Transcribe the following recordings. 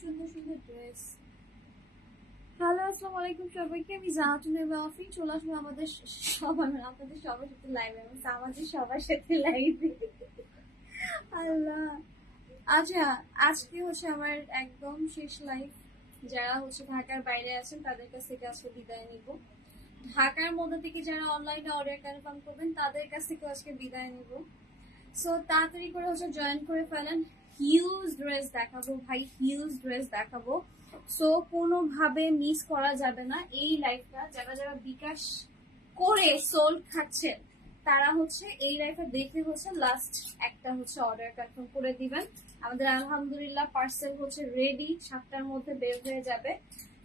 সুন্দর সুন্দর dress. Hello, আসসালামু আলাইকুম সবাইকে। আমি জাহাতুল আফি চলে আসবো আপনাদের সবার সাথে লাইভে, আমাদের সবার সাথে লাইভে। আল্লাহ। আচ্ছা, আজকে হচ্ছে আমার একদম শেষ লাইভ। যারা হচ্ছে ঢাকার বাইরে আছেন তাদের কাছ থেকে আজকে বিদায় নিব। ঢাকার মধ্যে থেকে যারা অনলাইনে অর্ডার কনফার্ম করবেন তাদের কাছ থেকে আজকে বিদায় নিব। সো তাড়াতাড়ি করে হচ্ছে জয়েন করে ফেলেন। হিউজ ড্রেস দেখাবো ভাই, হিউজ ড্রেস দেখাবো। সো কোনোভাবে মিস করা যাবে না এই লাইফটা। যারা যারা বিকাশ করে সোল খাচ্ছেন তারা হচ্ছে এই লাইফে দেখে হচ্ছে লাস্ট একটা হচ্ছে অর্ডার কনফার্ম করে দিবেন। আমাদের আলহামদুলিল্লাহ পার্সেল হচ্ছে রেডি, 7টার মধ্যে বের হয়ে যাবে।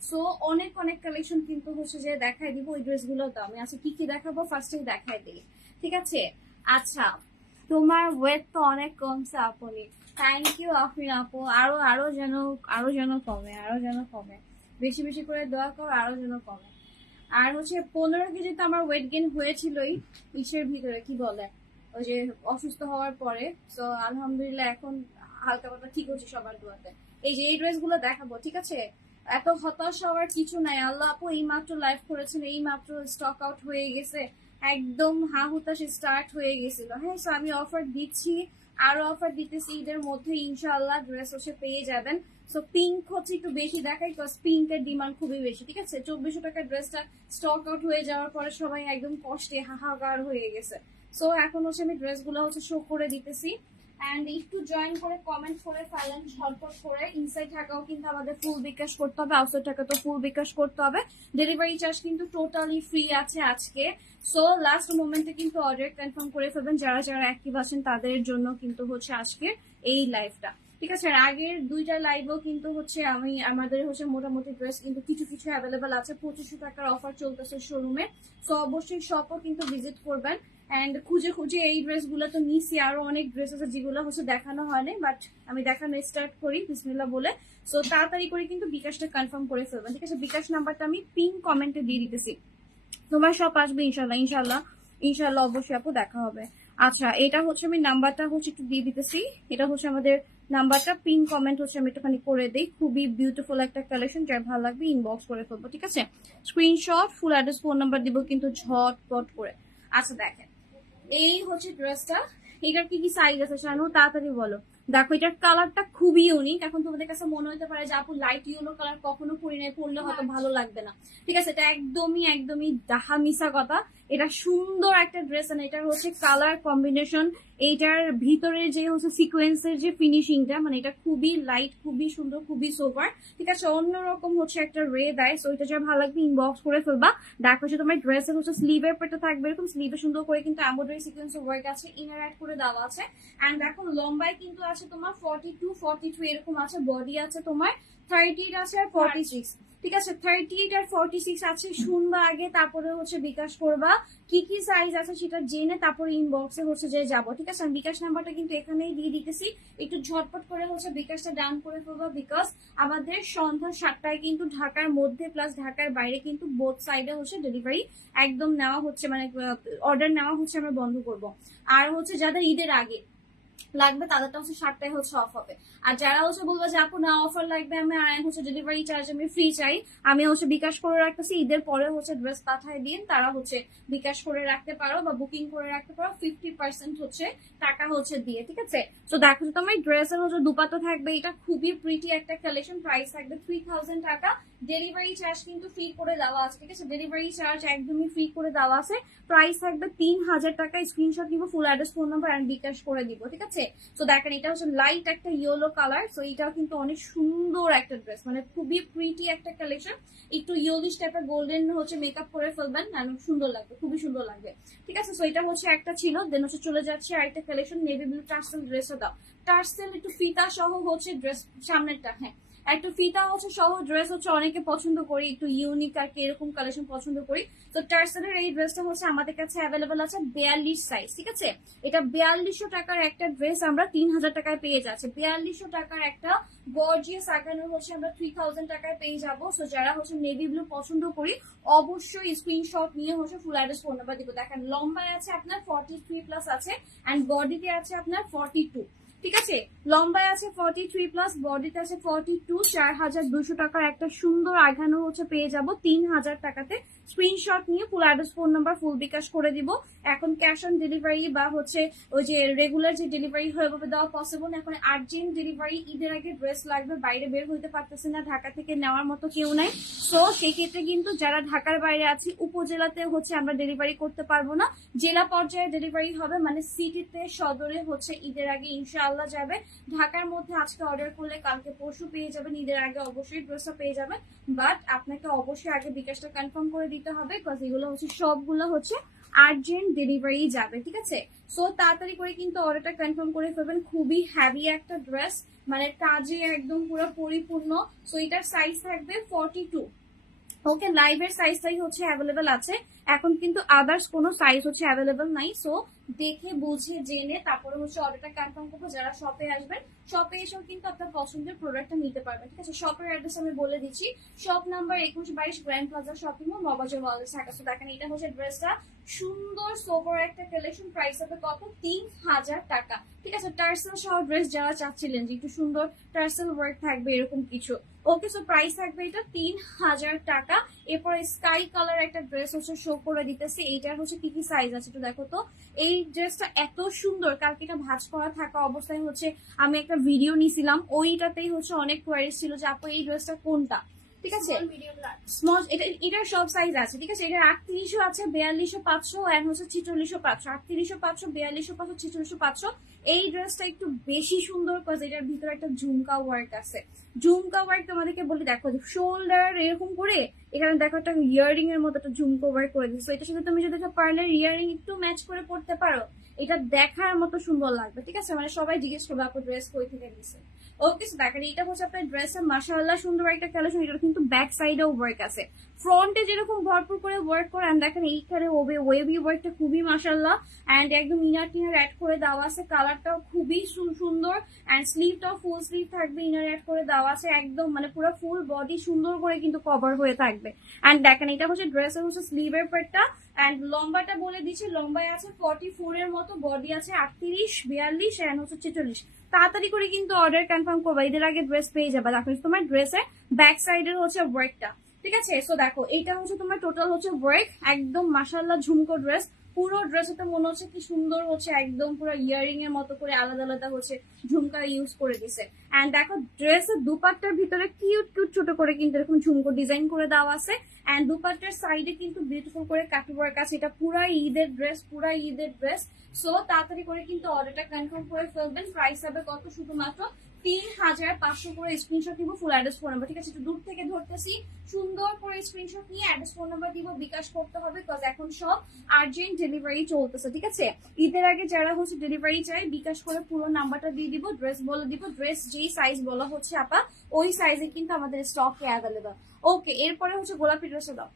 সো অনেক অনেক কালেকশন কিন্তু হচ্ছে যে দেখাই দিব। ওই ড্রেসগুলো তো আমি আজকে কি কি দেখাবো ফার্স্টেই দেখাই দিই, ঠিক আছে? আচ্ছা, তোমার ওয়েট তো অনেক কমছে আপনি। থ্যাংক ইউ আফরিন আপু। আরো যেন কমে, আরো যেন কমে। বেশি বেশি করে দোয়া করো, আরো যেন কমে। আর হচ্ছে 15 কেজি তো আমার ওয়েট গেইন হয়েছিলই ইসের ভিতরে, কি বলে, ওই যে অসুস্থ হওয়ার পরে। তো আলহামদুলিল্লাহ এখন হালকা পাতলা ঠিক হচ্ছে সবার দোয়াতে। এই যে এই ড্রেস গুলো দেখাবো, ঠিক আছে? এত হতাশ হওয়ার কিছু নাই। আল্লাহ আপু এই মাত্র লাইভ করেছেন, এই মাত্র স্টক আউট হয়ে গেছে, একদম হা হুতাশ স্টার্ট হয়ে গেছিল। হ্যাঁ, সো আমি অফার দিচ্ছি, আরো অফার দিতেছি। ঈদের মধ্যে ইনশাআল্লাহ ড্রেস হচ্ছে পেয়ে যাবেন। সো পিঙ্ক হচ্ছে একটু বেশি দেখাই, বিকজ পিঙ্কের ডিমান্ড খুবই বেশি, ঠিক আছে? 2400 টাকার ড্রেসটা স্টক আউট হয়ে যাওয়ার পরে সবাই একদম কষ্টে হাহাকার হয়ে গেছে। সো এখন হচ্ছে আমি ড্রেসগুলো হচ্ছে শো করে দিতেছি। অ্যান্ড একটু জয়েন করে কমেন্ট করে ফেলেন ঝটপট করে। ইনসাইড টাকাও কিন্তু আমাদের ফুল বিকাশ করতে হবে, আউটসাইড টাকা তো ফুল বিকাশ করতে হবে। ডেলিভারি চার্জ কিন্তু টোটালি ফ্রি আছে আজকে। সো লাস্ট মোমেন্টে কিন্তু অর্ডার কনফার্ম করে ফেলবেন। যারা যারা অ্যাক্টিভ আছেন তাদের জন্য কিন্তু হচ্ছে আজকে এই লাইভটা, ঠিক আছে? আর আগের দুইটা লাইভও কিন্তু হচ্ছে আমাদের হচ্ছে মোটামুটি ড্রেস কিন্তু কিছু কিছু অ্যাভেলেবেল আছে। 2500 টাকার অফার চলতেছে শোরুমে। সো অবশ্যই শপও কিন্তু ভিজিট করবেন। অ্যান্ড খুঁজে খুঁজে এই ড্রেসগুলো তো নিছি, আরো অনেক ড্রেস আছে যেগুলো হচ্ছে দেখানো হয়নি, বাট আমি দেখানো স্টার্ট করি বিসমিল্লাহ বলে। সো তাড়াতাড়ি করে কিন্তু বিকাশটা কনফার্ম করে ফেলবেন, ঠিক আছে? বিকাশ নাম্বারটা আমি পিন কমেন্টে দিয়ে দিতেছি। তোমার সব আসবে ইনশাল্লাহ, ইনশাল্লাহ, ইনশাল্লাহ, অবশ্যই আপু দেখা হবে। আচ্ছা, এটা হচ্ছে আমি নাম্বারটা হচ্ছে একটু দিয়ে দিতেছি। এটা হচ্ছে আমাদের নাম্বারটা, পিন কমেন্ট হচ্ছে আমি একটুখানি করে দিই। খুবই বিউটিফুল একটা কালেকশন, যার ভালো লাগবে ইনবক্স করে ফেলবো, ঠিক আছে? Screenshot, full address, phone number দিব কিন্তু ঝটপট করে। আচ্ছা দেখেন, এই হচ্ছে ড্রেসটা। এটার কি কি সাইজ আছে শানু, তাড়াতাড়ি বলো। দেখো, এটার কালারটা খুবই ইউনিক। এখন তোমাদের কাছে মনে হতে পারে যে আপু লাইট ইয়েলো কালার কখনো পরি নাই, পরলে হয়তো ভালো লাগবে না, ঠিক আছে? এটা একদমই একদমই দাহা মিশা কথা। এটা সুন্দর একটা ড্রেস, আর এটার হচ্ছে কালার কম্বিনেশন, এইটার ভিতরে যে হচ্ছে সিকোয়েন্সের যে ফিনিশিংটা, মানে এটা খুবই লাইট, খুবই সুন্দর, খুবই সোভার, ঠিক আছে? অন্যরকম হচ্ছে একটা রে দেয়। সো এটা যা ভালো লাগবে ইনবক্স করে ফেলবা। দেখো হচ্ছে তোমার ড্রেসের হচ্ছে স্লিভের পেটে থাকবে এরকম, স্লিভে সুন্দর করে কিন্তু এমব্রয়ডারি সিকোয়েন্স ওয়ার্ক আছে, ইনার অ্যাড করে দেওয়া আছে। এন্ড দেখো লম্বায় কিন্তু আছে তোমার 42, 43 এরকম আছে। বডি আছে তোমার 38 আছে আর 46, ঠিক আছে? 38 আর 46 আছে। শুনবা আগে, তারপরে হচ্ছে বিকাশ করবা। কি কি সাইজ আছে সেটা জেনে তারপরে ইনবক্সে হচ্ছে যে যাবো, ঠিক আছে? আমি বিকাশ নাম্বারটা কিন্তু এখানেই দিয়ে দিতেছি। একটু ঝটপট করে হচ্ছে বিকাশটা ডান করে ফেলবো, বিকজ আমাদের সন্ধ্যা 7টায় কিন্তু ঢাকার মধ্যে প্লাস ঢাকার বাইরে কিন্তু বোথ সাইডে হচ্ছে ডেলিভারি একদম নেওয়া হচ্ছে, মানে অর্ডার নেওয়া হচ্ছে আমরা বন্ধ করব। আর হচ্ছে যাদের ঈদের আগে লাগবে তাদেরটা হচ্ছে 7টায় হচ্ছে অফ হবে। আর যারা হচ্ছে বলবো যে আপু না অফার লাগবে, আমি হচ্ছে ডেলিভারি চার্জ আমি ফ্রি চাই, আমি হচ্ছে বিকাশ করে রাখতেছি, ঈদের পরে হচ্ছে ড্রেস পাঠায় দিন, তারা হচ্ছে বিকাশ করে রাখতে পারো বা বুকিং করে রাখতে পারো 50% হচ্ছে টাকা হচ্ছে দিয়ে, ঠিক আছে? তো দেখো তো আমার ড্রেসের হচ্ছে দুপাতো থাকবে। এটা খুবই প্রিটি একটা কালেকশন। প্রাইস থাকবে 3000 টাকা। ডেলিভারি চার্জ কিন্তু ফ্রি করে দেওয়া আছে, ঠিক আছে? ডেলিভারি চার্জ একদমই ফ্রি করে দেওয়া আছে। প্রাইস থাকবে 3000 টাকা। স্ক্রিনশট নিব, full address, phone number and bKash করে দিব, ঠিক আছে? তো দেখেন, এটা হচ্ছে লাইট একটা ইয়েলো কালার। সো এটাও কিন্তু অনেক সুন্দর একটা ড্রেস, মানে খুবই প্রিটি একটা কালেকশন। একটু ইয়েলিশ টাইপের গোল্ডেন হচ্ছে মেকআপ করে ফেলবেন, সুন্দর লাগবে, খুবই সুন্দর লাগবে, ঠিক আছে? সো এটা হচ্ছে একটা ছিল। দেন হচ্ছে চলে যাচ্ছে আরেকটা কালেকশন, নেভি ব্লু টার্সেল ড্রেসও দাও। টার্সেল একটু ফিতা সহ হচ্ছে ড্রেস, সামনেরটা, হ্যাঁ, একটা ফিতা হচ্ছে সহ ড্রেস হচ্ছে অনেকে পছন্দ করি, একটু ইউনিক আর কি এরকম কালেকশন পছন্দ করি। তো টার্সেলের এই ড্রেসটা হচ্ছে আমাদের কাছে অ্যাভেলেবল আছে 42 সাইজ, ঠিক আছে? এটা 4200 টাকার একটা ড্রেস আমরা 3000 টাকায় পেয়ে যাচ্ছে। 4200 টাকার একটা গর্জিয়াস আকানোর হচ্ছে আমরা 3000 টাকায় পেয়ে যাবো। সো যারা হচ্ছে নেভি ব্লু পছন্দ করি অবশ্যই স্ক্রিনশট নিয়ে হচ্ছে ফুল অ্যাড্রেস, ফোন নাম্বার দিব। দেখেন লম্বায় আছে আপনার 43 প্লাস আছে, অ্যান্ড বডিতে আছে আপনার 42, ঠিক আছে, লম্বায় আছে 43 প্লাস, বডিতে আছে 42, 4200 টাকার একটা সুন্দর আঘানো হচ্ছে পেয়ে যাব 3000 টাকাতে। স্ক্রিনশট নিয়ে ফুল অ্যাড্রেস, ফোন নাম্বার, ফুল বিকাশ করে দিব। এখন ক্যাশ অন ডেলিভারি বা হচ্ছে ওই যে রেগুলার যে ডেলিভারি ওইভাবে দেওয়া পসিবল না। এখন আর্জেন্ট ডেলিভারি, ঈদের আগে ড্রেস লাগবে, বাইরে বের হইতে পারতেছে না, ঢাকা থেকে নেওয়ার মতো কেউ নাই। সো সেই ক্ষেত্রে কিন্তু যারা ঢাকার বাইরে আছি, উপজেলাতে হচ্ছে আমরা ডেলিভারি করতে পারবো না, জেলা পর্যায়ে ডেলিভারি হবে, মানে সিটিতে সদরে হচ্ছে ঈদের আগে ইনশাআল্লাহ যাবে। ঢাকার মধ্যে আজকে অর্ডার করলে কালকে পরশু পেয়ে যাবেন, ঈদের আগে অবশ্যই ড্রেসটা পেয়ে যাবেন। বাট আপনাকে অবশ্যই আগে বিকাশটা কনফার্ম করে দিতে হবে, বিকজ এগুলো হচ্ছে সবগুলো হচ্ছে আর্জেন্ট ডেলিভারি যাবে, ঠিক আছে। সো তাড়াতাড়ি করে কিন্তু অর্ডারটা কনফার্ম করে ফেলবেন। খুবই হ্যাভি একটা ড্রেস, মানে কাজে একদম পুরো পরিপূর্ণ। সো এটার সাইজ থাকবে 42। ওকে, লাইভের সাইজটাই হচ্ছে অ্যাভেলেবেল আছে, এখন কিন্তু আদার্স কোনো সাইজ হচ্ছে অ্যাভেলেবেল নাই। সো দেখে বুঝে জেনে তারপরে হচ্ছে অর্ডারটা কনফার্ম করবো। যারা শপে আসবেন, শপে এসেও কিন্তু আপনার পছন্দের প্রোডাক্টটা নিতে পারবেন, ঠিক আছে। শপের অ্যাড্রেস আমি বলে দিচ্ছি, shop number 2122 grand plaza shopping mall, Moghbazar world Dhaka. So দেখেন এটা হচ্ছে ড্রেসটা, সুন্দর সোভার একটা কালেকশন, প্রাইস হবে কত, 3000 টাকা, ঠিক আছে। টার্সেল সহ ড্রেস যারা চাচ্ছিলেন যে একটু সুন্দর টার্সেল ওয়ার্ক থাকবে এরকম কিছু, ওকে। সো প্রাইস থাকবে এটা 3000 টাকা। এরপরে স্কাই কালার একটা ড্রেস হচ্ছে শো করে দিতেছে, এইটার হচ্ছে কি কি সাইজ আছে একটু দেখো তো। এই ড্রেসটা এত সুন্দর, কালকে এটা ভাঁজ করা থাকা অবস্থায় হচ্ছে আমি একটা ভিডিও নিছিলাম, ওইটাতেই হচ্ছে অনেক কোয়ারিজ ছিল যে আপু এই ড্রেসটা কোনটা, ঠিক আছে। স্মল, এটার সব সাইজ আছে, ঠিক আছে। এটা 3800 আছে, 4200, 500 এন্ড হচ্ছে 4600, 500, 3800, 500, 4200, 500, 4600, 500। এই ড্রেসটা একটু বেশি সুন্দর, কজ এটার ভিতরে একটা ঝুমকা ওয়ার্ক আছে। ঝুমকা ওয়ার্ক তোমাদেরকে বলি, দেখো শোল্ডার এরকম করে এখানে দেখো একটা ইয়ারিং এর মতো একটা ঝুমকা ওয়ার্ক করে দিচ্ছে। এটার সাথে তুমি যদি একটা পার্লের ইয়ারিং একটু ম্যাচ করে পড়তে পারো, এটা দেখার মতো সুন্দর লাগবে, ঠিক আছে। মানে সবাই জিজ্ঞেস করবে আপু ড্রেস কই থেকে নিছে। ওকে, দেখেন এটা হচ্ছে আপনার ড্রেসের মাশাআল্লাহ সুন্দর একটা কালেকশন। এটা কিন্তু ব্যাক সাইডেও ওয়ার্ক আছে, ফ্রন্টে যেরকম ভরপুর করে ওয়ার্ক করে, এন্ড দেখেন এইখানে ওয়েভি ওয়ার্কটা খুবই মাশাআল্লাহ, এন্ড একদম ইনার টিনার অ্যাড করে দেওয়া আছে, কালারটাও খুবই সুন্দর, এন্ড স্লিভটাও ফুল স্লিভ থাকবে, ইনার অ্যাড করে দেওয়া আছে, একদম মানে পুরো ফুল বডি সুন্দর করে কিন্তু কভার হয়ে থাকবে। এন্ড দেখেন এটা হচ্ছে ড্রেসের হচ্ছে স্লিভের পার্টটা, এন্ড লম্বাটা বলে দিচ্ছি, লম্বায় আছে 44 এর মতো, বডি আছে 38, 42 এন্ড হচ্ছে 46। তাড়াতাড়ি করে কিন্তু অর্ডার কনফার্ম করবা, এদের আগে ড্রেস পেয়ে যাবে। দেখো তোমার ড্রেসে ব্যাক সাইডের হচ্ছে ওয়ার্কটা, ঠিক আছে। সো দেখো এইটা হচ্ছে তোমার টোটাল হচ্ছে ওয়ার্ক, একদম মাশাআল্লাহ ঝুমকো ড্রেস। পুরো ড্রেসে তো মনে হচ্ছে কি সুন্দর হচ্ছে, একদম পুরো ইয়ারিং এর মতো করে আলাদা আলাদা হচ্ছে ঝুমকা ইউজ করে দিছে। এন্ড দেখো ড্রেসের দুপাট্টার ভিতরে কিউট কিউট ছোট করে কিন্তু এরকম ঝুমকো ডিজাইন করে দেওয়া আছে, এন্ড দুপাট্টার সাইডে কিন্তু বিউটিফুল করে কাটি ওয়ার্ক আছে। এটা পুরা ঈদের ড্রেস, পুরা ঈদের ড্রেস। সো তাড়াতাড়ি করে কিন্তু অর্ডারটা কনফার্ম করে ফেলবেন। প্রাইস হবে কত, শুধুমাত্র 3500 করে। স্ক্রিনশট দিব, ফুল অ্যাড্রেস ফোন নাম্বার, ঠিক আছে। একটু দূর থেকে ধরতেছি, সুন্দর করে স্ক্রিনশট নিয়ে অ্যাড্রেস ফোন নাম্বার দিব, বিকাশ করতে হবে, বিকজ এখন সব আর্জেন্ট ডেলিভারি চলতেছে, ঠিক আছে। ঈদের আগে যারা হচ্ছে ডেলিভারি চাই, বিকাশ করে পুরো নাম্বারটা দিয়ে দিব, ড্রেস বলে দিব, ড্রেস যেই সাইজ বলা হচ্ছে আপা ওই সাইজে কিন্তু আমাদের স্টকে অ্যাভেলেবল। ওকে, এরপরে হচ্ছে গোলাপি ড্রেসে দাও।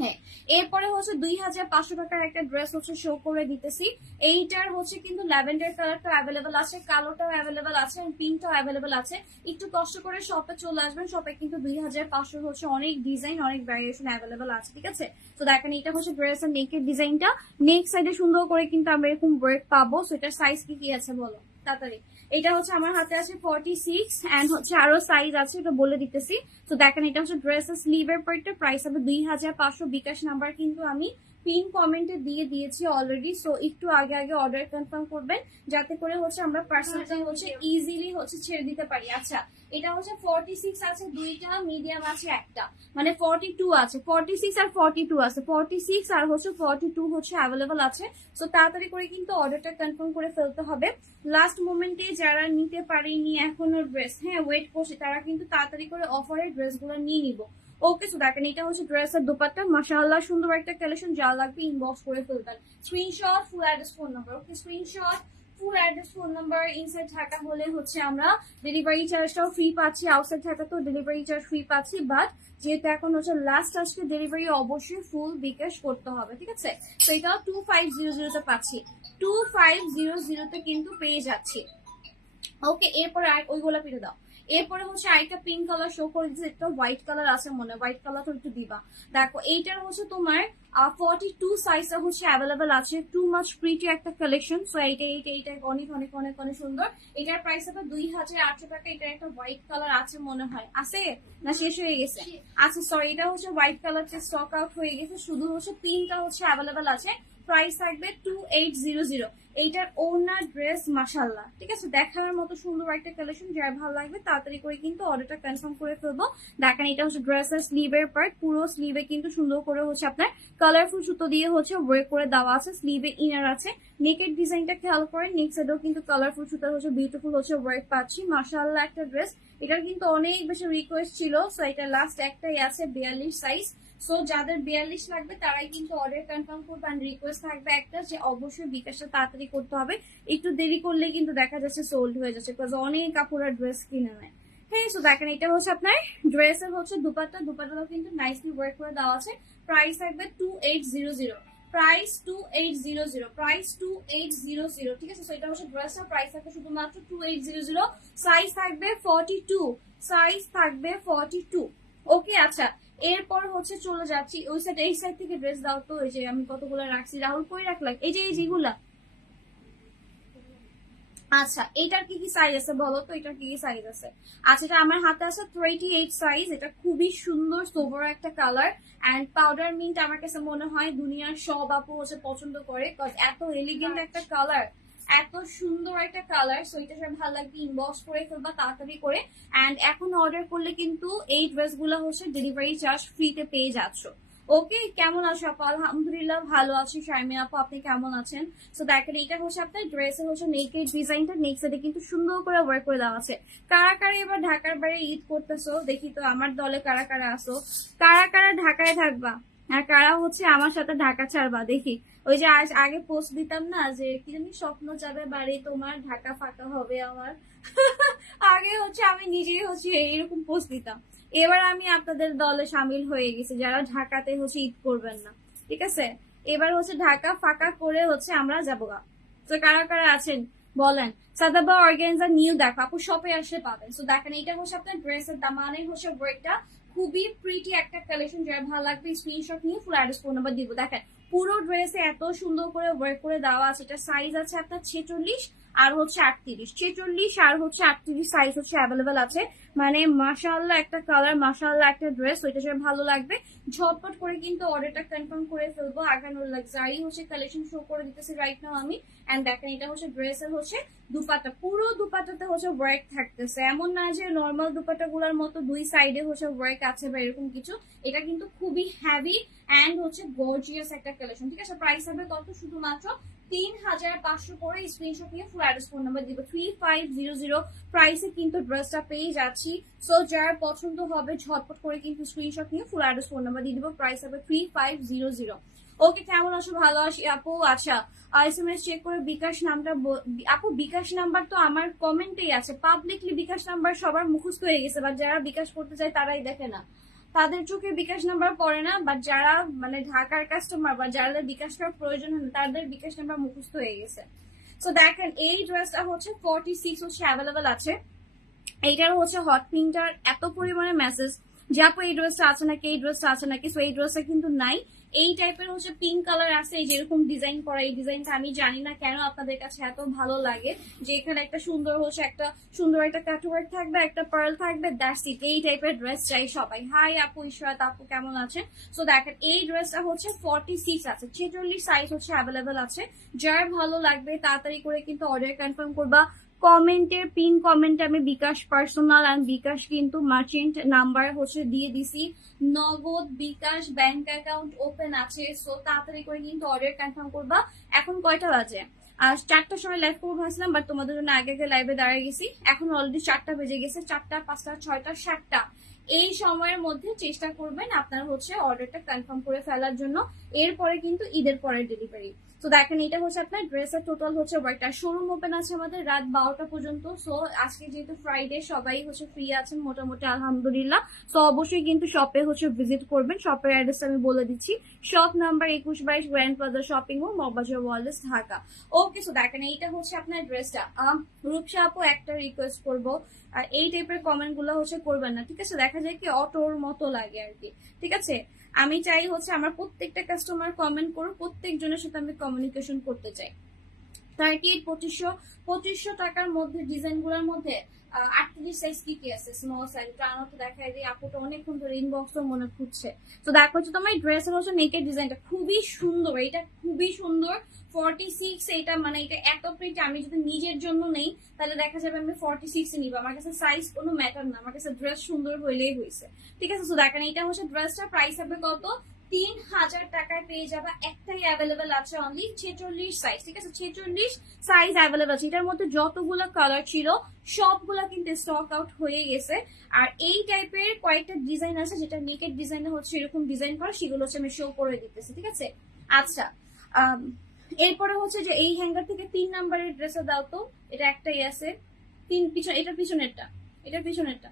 হ্যাঁ, এরপরে হচ্ছে 2500 টাকার একটা ড্রেস হচ্ছে শো করে দিতেছি। এইটার হচ্ছে কিন্তু ল্যাভেন্ডার কালারটা অ্যাভেলেবেল আছে, কালোটাও অ্যাভেলেবেল আছে, পিঙ্কটাও অ্যাভেলেবেল আছে। একটু কষ্ট করে শপে চলে আসবেন, শপে কিন্তু 2500 হচ্ছে অনেক ডিজাইন, অনেক ভ্যারিয়েশন অ্যাভেলেবেল আছে, ঠিক আছে। তো দেখেন এটা হচ্ছে ড্রেসের নেকের ডিজাইনটা, নেক সাইডে সুন্দর করে কিন্তু আমরা এরকম ওয়ার্ক পাবো। সো এটার সাইজ কি কি আছে বলো তাড়াতাড়ি। এটা হচ্ছে আমার হাতে আছে 46, এন্ড হচ্ছে আরো সাইজ আছে, এটা বলে দিতেছি। তো দেখেন এটা হচ্ছে ড্রেসের স্লিভের পার্টটা, প্রাইস হবে 2500। বিকাশ নাম্বার কিন্তু আমি পিন কমেন্টে দিয়ে দিয়েছি অলরেডি। সো একটু আগে আগে অর্ডার কনফার্ম করবেন, যাতে করে হচ্ছে আমরা পার্সেলটা হচ্ছে ইজিলি হচ্ছে ছেড়ে দিতে পারি। আচ্ছা, এটা হচ্ছে 46 আছে দুইটা, মিডিয়াম আছে একটা, মানে 42 আছে, 46 আর 42 আছে, 46 আর হচ্ছে 42 হচ্ছে অ্যাভেলেবল আছে। সো তাড়াতাড়ি করে কিন্তু অর্ডারটা কনফার্ম করে ফেলতে হবে। লাস্ট মোমেন্টে যারা নিতে পারেনি এখনো ড্রেস, হ্যাঁ ওয়েট করছে, তারা কিন্তু তাড়াতাড়ি করে অফারের ড্রেসগুলো নিয়ে নিব। ওকে, সো দেখেন এটা হচ্ছে ড্রেসের দোপাট্টা, মাশাআল্লাহ সুন্দর একটা কালেকশন। যা লাগবে ইনবক্স করে ফেলবেন, screenshot, full address, phone number. Okay, screenshot, full address, phone number. Inside Dhaka হলে হচ্ছে আমরা ডেলিভারি চার্জটাও ফ্রি পাচ্ছি, আউটসাইড ঢাকা তো ডেলিভারি চার্জ ফ্রি পাচ্ছি, বাট যেহেতু এখন হচ্ছে লাস্ট আজকে ডেলিভারি অবশ্যই ফুল বিকাশ করতে হবে, ঠিক আছে। তো এটাও 2500 পাচ্ছি, 2500 কিন্তু পেয়ে যাচ্ছি। ওকে, এরপরে আর ওই গোলাপিটা দাও। এরপরে হচ্ছে আরেকটা পিঙ্ক কালার শো করে দিচ্ছে, একটা হোয়াইট কালার আছে মনে হয়, হোয়াইট কালারটা একটু দিবা। দেখো এইটার হচ্ছে তোমার 42 সাইজটা হচ্ছে অ্যাভেলেবেল আছে, টু মাচ প্রিটি একটা কালেকশন। সো এইটা অনেক অনেক অনেক অনেক সুন্দর। এটার প্রাইস হবে 2800 টাকা। এটার একটা হোয়াইট কালার আছে মনে হয়, আছে না শেষ হয়ে গেছে? আচ্ছা সরি, এটা হচ্ছে হোয়াইট কালারটা স্টক আউট হয়ে গেছে, শুধু হচ্ছে পিঙ্কটা হচ্ছে অ্যাভেলেবেল আছে। প্রাইস থাকবে 2800। এইটার ওনার ড্রেস মাশাল্লাহ, ঠিক আছে, দেখার মতো সুন্দর একটা কালেকশন। যার ভালো লাগবে তাড়াতাড়ি করে কিন্তু অর্ডারটা কনফার্ম করে ফেলবো। দেখেন এটা হচ্ছে ড্রেসের স্লিভের পার্ট, পুরো স্লিভে কিন্তু সুন্দর করে হচ্ছে আপনার কালারফুল সুতো দিয়ে হচ্ছে ওয়ার্ক করে দেওয়া আছে। স্লিভে ইনার আছে, নেকের ডিজাইনটা খেয়াল করেন, নেক সাইডেও কিন্তু কালারফুল সুতার হচ্ছে বিউটিফুল হচ্ছে ওয়ার্ক পাচ্ছি। মাশাআল্লাহ একটা ড্রেস, এটার কিন্তু অনেক বেশি রিকোয়েস্ট ছিল। সো এটা লাস্ট একটাই আছে 42 সাইজ। সো যাদের 42 লাগবে তারাই কিন্তু অর্ডার কনফার্ম করবে। আর রিকোয়েস্ট থাকবে একটা যে অবশ্যই বিকাশটা তাড়াতাড়ি করতে হবে, একটু দেরি করলে কিন্তু দেখা যাচ্ছে সোল্ড হয়ে যাচ্ছে, বিকজ অনেক কাপড়ের ড্রেস কিনে নেয়। হ্যাঁ, সো দেখেন এটা হচ্ছে আপনার ড্রেসের হচ্ছে দুপাট্টাটাও কিন্তু নাইসলি ওয়ার্ক করে দেওয়া আছে। প্রাইস থাকবে 2800, প্রাইস 2800, প্রাইস 2800, ঠিক আছে। সো এটা হচ্ছে ড্রেসটা, প্রাইস থাকবে শুধুমাত্র 2800। সাইজ থাকবে 42, সাইজ থাকবে 42। ওকে আচ্ছা, এরপর হচ্ছে চলে যাচ্ছি ওই সাইড, এই সাইড থেকে ড্রেস দাও তো। এই যে আমি কতগুলো রাখছি, রাহুল কই রাখলাম, এই যে যেগুলা। আচ্ছা এটার কি কি সাইজ আছে বলো তো, এটার কি কি সাইজ আছে? আচ্ছা এটা আমার হাতে আছে 28 সাইজ। এটা খুবই সুন্দর সোবার একটা কালার, এন্ড পাউডার মিন্ট আমার কাছে মনে হয় দুনিয়ার সব আপু হচ্ছে পছন্দ করে, বিকজ এত এলিগেন্ট একটা কালার, এত সুন্দর একটা কালার। সো এটা সব ভালো লাগবে, ইনবক্স করে ফেলবা তাড়াতাড়ি করে। এন্ড এখন অর্ডার করলে কিন্তু এই ড্রেস গুলো হচ্ছে ডেলিভারি চার্জ ফ্রিতে পেয়ে যাচ্ছ। ওকে, কেমন আছো আপু? আলহামদুলিল্লাহ ভালো আছি। শারমি আপু আপনি কেমন আছেন? সো দেখেন এটা হচ্ছে আপনার ড্রেসের হচ্ছে নেকের ডিজাইনটা, নেক সাইডে কিন্তু সুন্দর করে ওয়ার্ক করে দেওয়া আছে। কারা কারা এবার ঢাকার বাইরে ঈদ করতেছো দেখি তো, আমার দলে কারা কারা আসো, কারা কারা ঢাকায় থাকবা আর কারা হচ্ছে আমার সাথে ঢাকা ছাড়বা দেখি। ওই যে আজ আগে পোস্ট দিতাম না যে কি জানি, স্বপ্ন যাবে বাড়ি তোমার, ঢাকা ফাঁকা হবে আমার। আগে হচ্ছে আমি নিজেই হচ্ছে এইরকম পোস্ট দিতাম। এবার আমি আপনাদের দলে সামিল হয়ে গেছি যারা ঢাকাতে হচ্ছে ঈদ করবেন না, ঠিক আছে। এবার হচ্ছে ঢাকা ফাঁকা করে হচ্ছে আমরা যাবো গা। তো কারা কারা আছেন বলেন। সাদাবা অর্গানজা নিউ দেখো আপু, শপে আসলে পাবেন। তো দেখেন এটা হচ্ছে আপনার ড্রেসের দামানে হচ্ছে ওয়ার্কটা খুবই প্রিটি একটা কালেকশন। যারা ভালো লাগবে স্ক্রিনশট নিয়ে ফুল অ্যাড্রেস ফোন নাম্বার দিব। দেখেন পুরো ড্রেসে এত সুন্দর করে ওয়ার্ক করে দেওয়া আছে। এটা সাইজ আছে আপনার 46 আর হচ্ছে 38, 46 আর হচ্ছে 38 সাইজ হচ্ছে অ্যাভেলেবেল আছে। মানে মাশাআল্লাহ একটা কালার, মাশাআল্লাহ একটা ড্রেস। ওইটা যেটা ভালো লাগবে ঝটপট করে কিন্তু অর্ডারটা কনফার্ম করে ফেলবো। আগানোর লাক্সারি হচ্ছে কালেকশন শো করে দিতেছি রাইট নাও আমি। এন্ড দেখেন এটা হচ্ছে ড্রেসের হচ্ছে দুপাট্টা, পুরো দুপাট্টাতে হচ্ছে ওয়ার্ক থাকতেছে। এমন না যে নর্মাল দুপাট্টা গুলার মতো দুই সাইডে হচ্ছে ওয়ার্ক আছে বা এরকম কিছু। এটা কিন্তু খুবই হ্যাভি এন্ড হচ্ছে গর্জিয়াস একটা কালেকশন, ঠিক আছে। প্রাইস হবে কত? শুধুমাত্র 3500 করে। স্ক্রিনশট নিয়ে ফুল অ্যাড্রেস ফোন নাম্বার দিব। 3500 প্রাইসে কিন্তু ড্রেসটা পেয়ে যাচ্ছি। সো যার পছন্দ হবে ঝটপট করে কিন্তু স্ক্রিনশট নিয়ে ফুল অ্যাড্রেস ফোন নাম্বার দিয়ে দিব। প্রাইস হবে 3500। ওকে, কেমন আছো? ভালো আছি আপু। আচ্ছা এসএমএস চেক করে বিকাশ নামটা আপু, বিকাশ নাম্বার তো আমার কমেন্টেই আছে। পাবলিকলি বিকাশ নাম্বার সবার মুখস্থ হয়ে গেছে, বাট যারা বিকাশ করতে চায় তারাই দেখে না, তাদের চোখে বিকাশ নাম্বার পড়ে না। বাট যারা মানে ঢাকার কাস্টমার বা যাদের বিকাশ করার প্রয়োজন হয় না, তাদের বিকাশ নাম্বার মুখস্থ হয়ে গেছে। তো দেখেন এই ড্রেসটা হচ্ছে 46 হচ্ছে অ্যাভেলেবেল আছে। এইটার হচ্ছে হট পিঙ্কটার এত পরিমাণে মেসেজ যে আপু এই ড্রেসটা আছে নাকি, এই ড্রেসটা আছে নাকি। সো এই ড্রেসটা কিন্তু নাই। এই টাইপের হচ্ছে পিঙ্ক কালার আছে, এই যেরকম ডিজাইন করা। এই ডিজাইনটা আমি জানি না কেন আপনাদের কাছে এত ভালো লাগে, যে এখানে একটা সুন্দর হচ্ছে একটা সুন্দর একটা কাটওয়ার্ক থাকবে, একটা পার্ল থাকবে, দ্যাটস ইট। এই টাইপের ড্রেস চাই সবাই। হাই আপু ইশরাত আপু কেমন আছেন? সো দেখেন এই ড্রেসটা হচ্ছে 46 আছে, 46 সাইজ হচ্ছে অ্যাভেলেবেল আছে। যার ভালো লাগবে তাড়াতাড়ি করে কিন্তু অর্ডার কনফার্ম করবা। কমেন্টের পিন কমেন্টে আমি বিকাশ পার্সোনাল এন্ড বিকাশ কিন্তু মার্চেন্ট নাম্বার হচ্ছে দিয়ে দিছি। নগদ বিকাশ ব্যাংক অ্যাকাউন্ট ওপেন আছে। সো তাড়াতাড়ি করে কিন্তু অর্ডার কনফার্ম করবা। এখন কয়টা বাজে? আর 4টার সময় লাইভ করবো ভাবছিলাম, বাট তোমাদের জন্য আগে আগে লাইভে দাঁড়িয়ে গেছি। এখন অলরেডি 4টা বেজে গেছে। 4টা, 5টা, 6টা, 7টা এই সময়ের মধ্যে চেষ্টা করবেন আপনার হচ্ছে অর্ডারটা কনফার্ম করে ফেলার জন্য। এরপরে কিন্তু ঈদের পরের ডেলিভারি। তো দেখেন এটা হচ্ছে আপনার ড্রেসের টোটাল হচ্ছে ওয়ার্কটা। শোরুম ওপেন আছে আমাদের রাত 12টা পর্যন্ত। সো আজকে যেহেতু ফ্রাইডে সবাই হচ্ছে ফ্রি আছেন মোটামুটি আলহামদুলিল্লাহ। তো অবশ্যই কিন্তু শপে হচ্ছে ভিজিট করবেন। শপের অ্যাড্রেস আমি বলে দিচ্ছি, shop number 2122 grand plaza shopping mall, Moghbazar worlds, Dhaka. Okay, so দেখেন এইটা হচ্ছে আপনার ড্রেসটা। রূপসা আপু একটা রিকোয়েস্ট করবো, আর এই টাইপের কমেন্ট গুলো হচ্ছে করবেন না, ঠিক আছে? দেখা যায় কি অটোর মতো লাগে আর কি, ঠিক আছে? আমি চাই হচ্ছে আমার প্রত্যেকটা কাস্টমার কমেন্ট করুক, প্রত্যেকজনের সাথে আমি কমিউনিকেশন করতে চাই। 2500 টাকার মধ্যে ডিজাইন গুলোর মধ্যে 38 সাইজ কি কি আছে? স্মল সাইজ টানো তো দেখাই দিই। আপুটা অনেকক্ষণ ধরে ইনবক্স মনে খুঁজছে। তো দেখো হচ্ছে তোমার এই ড্রেসের হচ্ছে নেকের ডিজাইনটা খুবই সুন্দর, এটা খুবই সুন্দর। 46 এটা মানে এটা এত প্রিন্ট, আমি যদি নিজের জন্য নেই তাহলে দেখা যাবে আমি 46 নিব। আমার কাছে সাইজ কোনো ম্যাটার না, আমার কাছে ড্রেস সুন্দর হইলেই হয়েছে, ঠিক আছে? তো দেখেন এটা হচ্ছে ড্রেসটা প্রাইস হবে কত? 3000 টাকায় পেয়ে যাবা। একটাই অ্যাভেলেবেল আছে, অনলি 46 সাইজ, ঠিক আছে? 46 সাইজ অ্যাভেলেবেল আছে। এটার মধ্যে যতগুলো কালার ছিল সবগুলা কিন্তু স্টক আউট হয়ে গেছে। আর এই টাইপের কয়েকটা ডিজাইন আছে যেটা নেকের ডিজাইনে হচ্ছে এরকম ডিজাইন করা, সেগুলো হচ্ছে আমি শো করে দিতেছি, ঠিক আছে? আচ্ছা, এরপরে হচ্ছে যে এই হ্যাঙ্গার থেকে 3 নাম্বারের ড্রেসটা দাও তো। এটা একটাই আছে, এটার পিছনেরটা, এটার পিছনেরটা।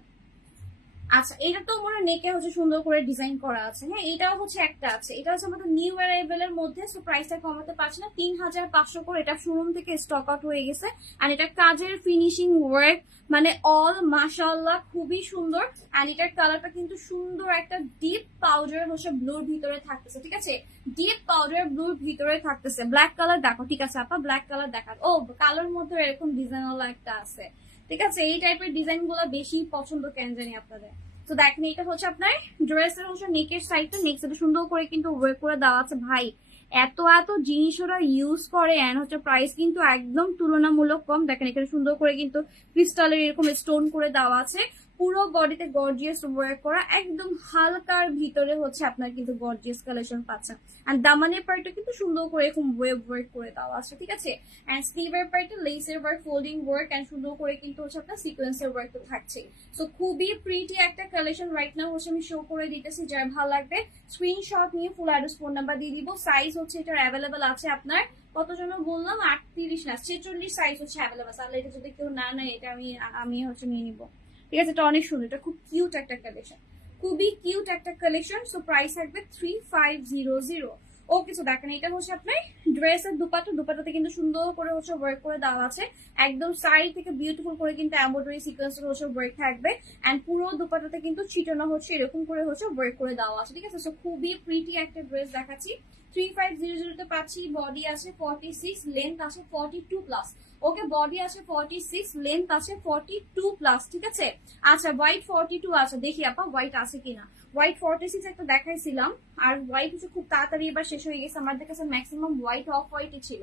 আচ্ছা, এটা তো মনে নেকে হচ্ছে সুন্দর করে ডিজাইন করা আছে। হ্যাঁ, এটাও হচ্ছে একটা আছে, এটা হচ্ছে আমাদের নিউ অ্যারাইভেল এর মধ্যে। সো প্রাইসটা কমাতে পারছি না, 3500 করে। এটা শোরুম থেকে স্টক আউট হয়ে গেছে। আর এটা কাজের ফিনিশিং ওয়ার্ক মানে অল মাশাআল্লাহ, খুবই সুন্দর। আর এটার কালারটা কিন্তু সুন্দর একটা ডিপ পাউডার হচ্ছে ব্লুর ভিতরে থাকতেছে, ঠিক আছে? ডিপ পাউডার ব্লুর ভিতরে থাকতেছে। ব্ল্যাক কালার দেখো, ঠিক আছে আপা? ব্ল্যাক কালার দেখা, ও কালোর মধ্যে এরকম ডিজাইন ওয়ালা একটা আছে, ঠিক আছে? এই টাইপের ডিজাইন গুলো বেশি পছন্দ কেন জানি আপনাদের। তো দেখেন এটা হচ্ছে আপনার ড্রেসের হচ্ছে নেকের সাইডটা, নেক সাইডে সুন্দর করে কিন্তু ওয়ার্ক করে দেওয়া আছে। ভাই এত এত জিনিস ওরা ইউজ করে, এন্ড হচ্ছে প্রাইস কিন্তু একদম তুলনামূলক কম। দেখেন এখানে সুন্দর করে কিন্তু ক্রিস্টালের এরকম স্টোন করে দেওয়া আছে। পুরো বডিতে গর্জিয়াস ওয়ার্ক করা, একদম হালকার ভিতরে হচ্ছে আপনার কিন্তু গর্জিয়াস কালেকশন পাচ্ছেন। আর দামানের পার্টটা কিন্তু সুন্দর করে এরকম ওয়েব ওয়ার্ক করে দেওয়া আছে, ঠিক আছে? এন্ড স্লিভের পার্টে লেসের ওয়ার্ক, ফোল্ডিং ওয়ার্ক, এন্ড সুন্দর করে কিন্তু হচ্ছে আপনার সিকোয়েন্সের ওয়ার্ক তো থাকছে। সো খুবই প্রিটি একটা কালেকশন রাইট নাও হচ্ছে আমি শো করে দিতেছি। যার ভালো লাগবে স্ক্রিনশট নিয়ে ফুল অ্যাড্রেস ফোন নাম্বার দিয়ে দিব। সাইজ হচ্ছে এটার অ্যাভেলেবেল আছে আপনার কত জন বললাম? 38 না 46 সাইজ হচ্ছে অ্যাভেলেবেল। তাহলে এটা যদি কেউ না নেয়, এটা আমি হচ্ছে নিয়ে নিবো, ঠিক আছে? এটা অনেক সুন্দর, এটা খুব কিউট একটা কালেকশন, খুবই কিউট একটা কালেকশন। সো প্রাইস থাকবে 3500। ওকে, সো দেখেন এটা হচ্ছে আপনার ড্রেসের দুপাটাতে কিন্তু সুন্দর করে হচ্ছে ওয়ার্ক করে দেওয়া আছে। একদম সাইড থেকে বিউটিফুল করে কিন্তু এমব্রয়ডারি সিকোয়েন্সের হচ্ছে ওয়ার্ক থাকবে। এন্ড পুরো দুপাটাতে কিন্তু ছিটানো হচ্ছে এরকম করে হচ্ছে ওয়ার্ক করে দেওয়া আছে, ঠিক আছে? সো খুবই প্রিটি একটা ড্রেস দেখাচ্ছি। 3500 তে পাচ্ছি। বডি আছে 46, লেন্থ আছে 42 প্লাস। ওকে, বডি আছে 46, লেন্থ আছে 42 প্লাস, ঠিক আছে? আচ্ছা, হোয়াইট 42 আছে, দেখি আপা হোয়াইট আছে কিনা। হোয়াইট 46 একটা দেখাইছিলাম, আর হোয়াইট হচ্ছে খুব তাড়াতাড়ি এবার শেষ হয়ে গেছে। আমাদের কাছে ম্যাক্সিমাম হোয়াইট অফ হোয়াইটই ছিল,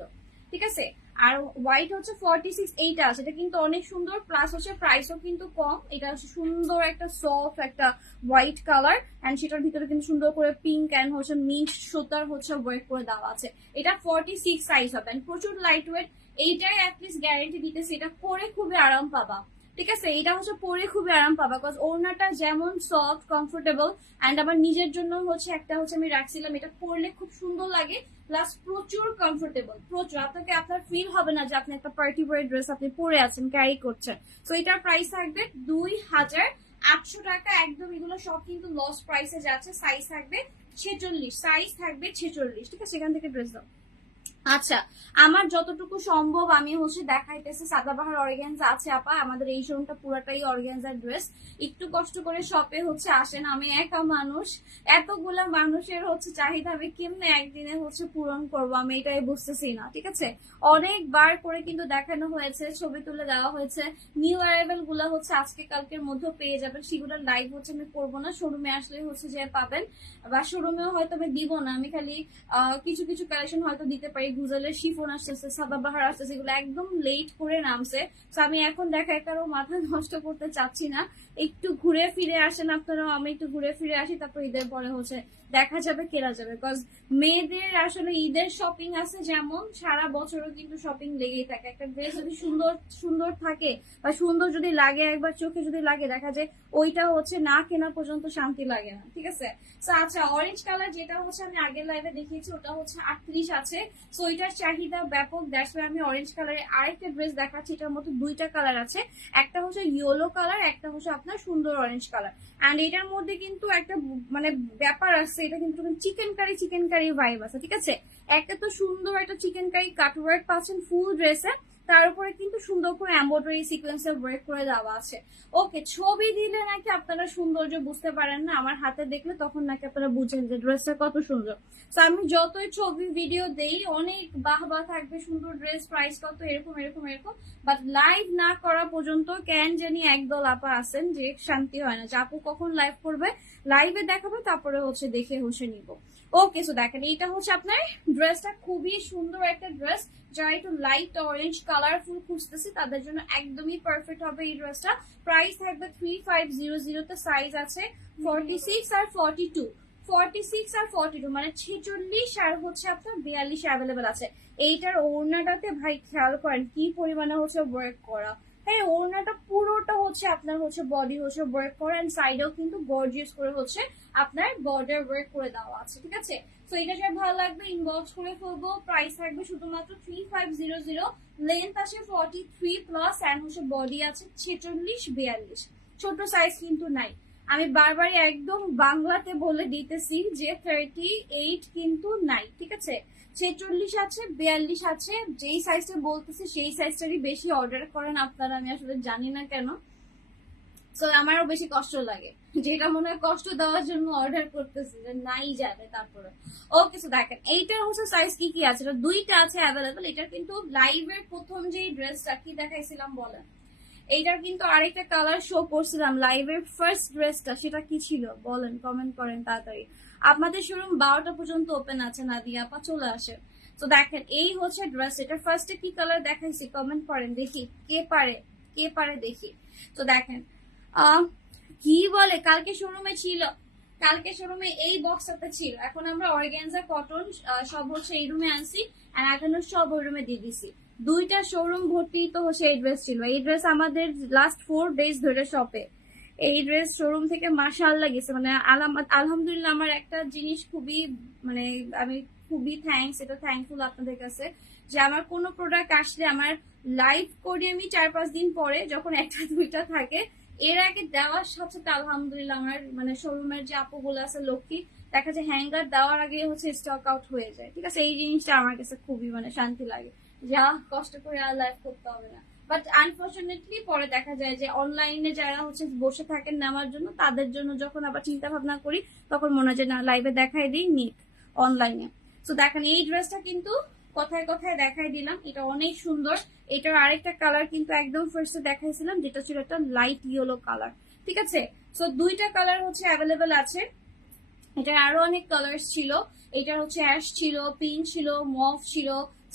ঠিক আছে? আর হোয়াইট হচ্ছে 46 এইটা আছে, এটা কিন্তু অনেক সুন্দর, প্লাস হচ্ছে প্রাইসও কিন্তু কম। এটা হচ্ছে সুন্দর একটা সফট একটা হোয়াইট কালার, এন্ড সেটার ভিতরে কিন্তু সুন্দর করে পিঙ্ক এন্ড হচ্ছে মিন্ট সুতার হচ্ছে ওয়ার্ক করে দেওয়া আছে। এটা 46 সাইজ হবে, প্রচুর লাইট ওয়েট। এইটাই অ্যাটলিস্ট গ্যারেন্টি দিতেছি, এটা পরে খুবই আরাম পাবা, ঠিক আছে? এটা হচ্ছে পরে খুবই আরাম পাবা, বিকজ ওড়নাটা যেমন সফট কমফোর্টেবল, এন্ড আমার নিজের জন্য হচ্ছে একটা হচ্ছে আমি রাখছিলাম, এটা পরলে খুব সুন্দর লাগে, প্লাস প্রচুর কমফোর্টেবল, প্রচুর। আপনাকে আপনার ফিল হবে না যে আপনি একটা পার্টি ওয়্যার ড্রেস আপনি পরে আছেন, ক্যারি করছেন। তো এটার প্রাইস থাকবে 2800 টাকা একদম। এগুলো সব কিন্তু লস প্রাইসে যাচ্ছে। সাইজ থাকবে 46, সাইজ থাকবে 46, ঠিক আছে? এখান থেকে ড্রেস দাও। আচ্ছা, আমার যতটুকু সম্ভব আমি হচ্ছে দেখাইতেছি। সাদাবাহার অর্গানজা আছে আপা, আমাদের এই শোরুমটা পুরাটাই অর্গানজার ড্রেস। একটু কষ্ট করে শপে হচ্ছে আসেন, আমি একা মানুষ, এতগুলা মানুষের হচ্ছে চাহিদা আমি কেমনে একদিনে হচ্ছে পূরণ করব, আমি এটাই বুঝতেছি না, ঠিক আছে? অনেকবার করে কিন্তু দেখানো হয়েছে, ছবি তুলে দেওয়া হয়েছে। নিউ অ্যারাইভেল গুলা হচ্ছে আজকে কালকের মধ্যে পেয়ে যাবেন, সেগুলোর লাইভ হচ্ছে আমি করবো না, শোরুমে আসলে হচ্ছে যে পাবেন, বা শোরুমেও হয়তো আমি দিব না, আমি খালি কিছু কিছু কালেকশন হয়তো দিতে পারি। গুজলের শিফন আসতেছে, সাদাবাহার আসতেছে, এগুলো একদম লেট করে নামছে। তো আমি এখন দেখায় কারো মাথা নষ্ট করতে চাচ্ছি না। একটু ঘুরে ফিরে আসেন আপনারাও, আমি একটু ঘুরে ফিরে আসি, তারপর ঈদের পরে হচ্ছে দেখা যাবে, কেনা যাবে। বিকজ মেয়েদের আসলে ঈদের শপিং আছে যেমন, সারা বছরও কিন্তু শপিং লেগেই থাকে। একটা ড্রেস যদি সুন্দর সুন্দর থাকে বা সুন্দর যদি লাগে, একবার চোখে যদি লাগে, দেখা যায় ওইটা হচ্ছে না কেনা পর্যন্ত শান্তি লাগে না, ঠিক আছে? আচ্ছা, অরেঞ্জ কালার যেটা হচ্ছে আমি আগের লাইভে দেখিয়েছি, ওটা হচ্ছে 38 আছে। সো এটার চাহিদা ব্যাপক, দ্যাটস ওয়াই আমি অরেঞ্জ কালারের আরেকটা ড্রেস দেখাচ্ছি। এটার মধ্যে দুইটা কালার আছে, একটা হচ্ছে ইয়েলো কালার, একটা হচ্ছে আপনার সুন্দর অরেঞ্জ কালার। অ্যান্ড এটার মধ্যে কিন্তু একটা মানে ব্যাপার আছে, এটা কিন্তু চিকেন কারি ভাইব আছে, ঠিক আছে। একটা তো সুন্দর একটা চিকেন কারি কাটওয়ার্ক পাচ্ছেন ফুল ড্রেসে, তার উপরে কিন্তু সুন্দর করে এমব্রয়ডারি সিকোয়েন্সের ওয়ার্ক করে দেওয়া আছে। ওকে, ছবি দিলে নাকি আপনারা সৌন্দর্য বুঝতে পারেন না, আমার হাতে দেখলে তখন নাকি আপনারা বুঝেন যে ড্রেসটা কত সুন্দর। তো আমি যতই ছবি ভিডিও দেই অনেক বাহবা থাকবে, সুন্দর ড্রেস, প্রাইস কত, এরকম এরকম এরকম, বাট লাইভ না করা পর্যন্ত কেন জানি একদল আপা আছেন যে শান্তি হয় না, যে আপু কখন লাইভ করবে, লাইভে দেখাবে তারপরে হচ্ছে দেখে হচ্ছে নিব। ওকে, সো দেখেন এইটা হচ্ছে আপনার ড্রেসটা, খুবই সুন্দর একটা ড্রেস। যারা একটু লাইট অরেঞ্জ কালারফুল খুঁজতেছি তাদের জন্য একদমই পারফেক্ট হবে এই ড্রেসটা। প্রাইস থাকবে 3500 তে, সাইজ আছে 46 আর 42, 46 আর 42 মানে 46 আর হচ্ছে আপনার 42 অ্যাভেলেবেল আছে। এইটার ওড়নাটাতে ভাই খেয়াল করেন কি পরিমাণে হচ্ছে ওয়ার্ক করা। হ্যাঁ, ওড়নাটা পুরোটা হচ্ছে আপনার হচ্ছে বডি হচ্ছে ওয়ার্ক করা, এন্ড সাইডেও কিন্তু গর্জিয়াস করে হচ্ছে আপনার বর্ডার ওয়ার্ক করে দেওয়া আছে, ঠিক আছে। তো এটা যার ভালো লাগবে ইনবক্স করে ফেলবো। প্রাইস থাকবে শুধুমাত্র 3500, লেন্থ আছে 43 প্লাস, এন্ড হচ্ছে বডি আছে 46 42, ছোট সাইজ কিন্তু নাই। আমি বারবারই একদম বাংলাতে বলে দিতেছি যে 38 কিন্তু নাই, ঠিক আছে। 46 আছে, 42 আছে, যেই সাইজটা বলতেছি সেই সাইজটারই বেশি অর্ডার করেন আপনারা, আমি আসলে জানি না কেন। সো আমারও বেশি কষ্ট লাগে, যেটা মনে হয় কষ্ট দেওয়ার জন্য অর্ডার করতেছি যে নাই যাবে তারপরে। ওকে, সো দেখেন এইটার হচ্ছে সাইজ কি কি আছে, এটা দুইটা আছে অ্যাভেলেবেল। এটা কিন্তু লাইভের প্রথম যে ড্রেসটা কি দেখাইছিলাম বলেন, এইটার কিন্তু আরেকটা কালার শো করছিলাম লাইভের ফার্স্ট ড্রেসটা, সেটা কি ছিল বলেন, কমেন্ট করেন তাড়াতাড়ি। আপনাদের শোরুম 12টা পর্যন্ত ওপেন আছে, নাদিয়া আপা চলে আসে। তো দেখেন এই হচ্ছে ড্রেস, এটা ফার্স্টে কি কালার দেখাইছি কমেন্ট করেন দেখি, কে পারে দেখি। তো দেখেন কি বলে, কালকে শোরুমে ছিল, কালকে শোরুমে এই বক্সটাতে ছিল, এখন আমরা অর্গানজা কটন সব হচ্ছে এই রুমে আনছি, আর এখনো সব ওই রুমে দিয়ে দিছি। দুইটা শোরুম ভর্তি তো হচ্ছে এই ড্রেস ছিল। এই ড্রেস আমাদের লাস্ট 4 ডেজ ধরে শপে, এই ড্রেস শোরুম থেকে মাশাআল্লাহ গেছে, মানে আলহামদুলিল্লাহ। আমার একটা জিনিস খুবই মানে আমি খুবই এটা থ্যাঙ্কফুল আপনাদের কাছে, যে আমার কোনো প্রোডাক্ট আসলে আমার লাইভ করি আমি 4-5 দিন পরে, যখন একটা দুইটা থাকে, এর আগে দেওয়ার সাথে সাথে আলহামদুলিল্লাহ আমার মানে শোরুমের যে আপুগুলো আছে লক্ষ্মী, দেখা যায় হ্যাঙ্গার দেওয়ার আগে হচ্ছে স্টক আউট হয়ে যায়, ঠিক আছে। এই জিনিসটা আমার কাছে খুবই মানে শান্তি লাগে, যা কষ্ট করে আর লাইভ করতে হবে না। বাট আনফর্চুনেটলি পরে দেখা যায় যে অনলাইনে যারা হচ্ছে বসে থাকেন নেওয়ার জন্য, তাদের জন্য যখন আবার চিন্তা ভাবনা করি তখন মনে হয় যে না, লাইভে দেখাই দিই নিক অনলাইনে। তো দেখেন এই ড্রেসটা কিন্তু কথায় কথায় দেখাই দিলাম, এটা অনেক সুন্দর। এটার আরেকটা কালার কিন্তু একদম ফার্স্টে দেখাইছিলাম, যেটা ছিল একটা লাইট ইয়েলো কালার, ঠিক আছে। সো দুইটা কালার হচ্ছে অ্যাভেলেবেল আছে, এটার আরো অনেক কালার ছিল। এটার হচ্ছে অ্যাশ ছিল, পিঙ্ক ছিল, মভ ছিল,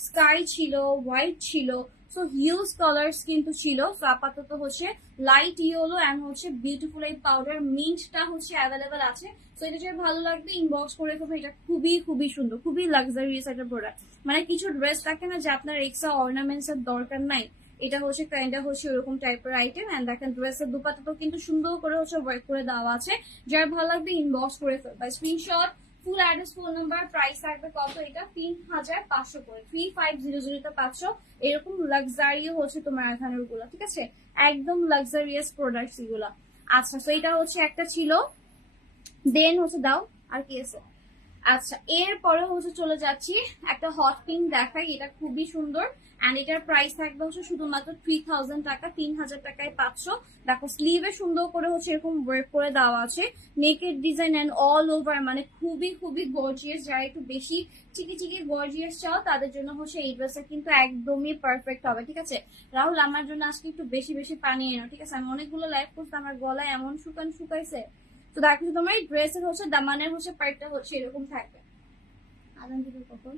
স্কাই ছিল, হোয়াইট ছিল, সো হিউজ কালার্স কিন্তু ছিল। সো আপাতত হচ্ছে লাইট ইয়েলো এন্ড হচ্ছে বিউটিফুল এই পাউডার মিন্টটা হচ্ছে অ্যাভেলেবেল আছে। সো এটা যদি ভালো লাগবে ইনবক্স করে ফেলবো। এটা খুবই খুবই সুন্দর, খুবই লাক্সারিয়াস একটা প্রোডাক্ট। মানে কিছু ড্রেস থাকে না যে আপনার এক্সট্রা অর্নামেন্টস এর দরকার নাই, এটা হচ্ছে কাইন্ডা হচ্ছে ওরকম টাইপের আইটেম। এন্ড দেখেন ড্রেসের দুপাটাতেও কিন্তু সুন্দর করে হচ্ছে ওয়ার্ক করে দেওয়া আছে। যার ভালো লাগবে ইনবক্স করে ফেলবা, screenshot, full address, phone number, price থাকবে কত, এটা 3500 করে, 3500 তে 500। এরকম লাক্সারি হচ্ছে তোমার এখানের গুলো, ঠিক আছে, একদম লাক্সারিয়াস প্রোডাক্টস এগুলা। আচ্ছা, তো এটা হচ্ছে একটা ছিল, দেন হচ্ছে দাও আর কি আছে। আচ্ছা, এরপরে হচ্ছে চলে যাচ্ছি একটা হট পিঙ্ক দেখাই, এটা খুবই সুন্দর। এন্ড এটার প্রাইস থাকবে হচ্ছে শুধুমাত্র 3000 টাকা, 3000 টাকায় 500। দেখো স্লিভে সুন্দর করে হচ্ছে এরকম ওয়ার্ক করে দেওয়া আছে, নেকের ডিজাইন এন্ড অল ওভার, মানে খুবই খুবই গর্জিয়াস। যারা একটু বেশি চিকি চিকি গর্জিয়াস চাও তাদের জন্য হচ্ছে এই ড্রেসটা কিন্তু একদমই পারফেক্ট হবে, ঠিক আছে। রাহুল আমার জন্য আজকে একটু বেশি বেশি পানি এনো, ঠিক আছে। আমি অনেকগুলো লাইভ করতে আমার গলায় এমন শুকাইছে। তো দেখো তোমার এই ড্রেসের হচ্ছে দামানের হচ্ছে পার্টটা হচ্ছে এরকম থাকবে। আদান দিবে কখন?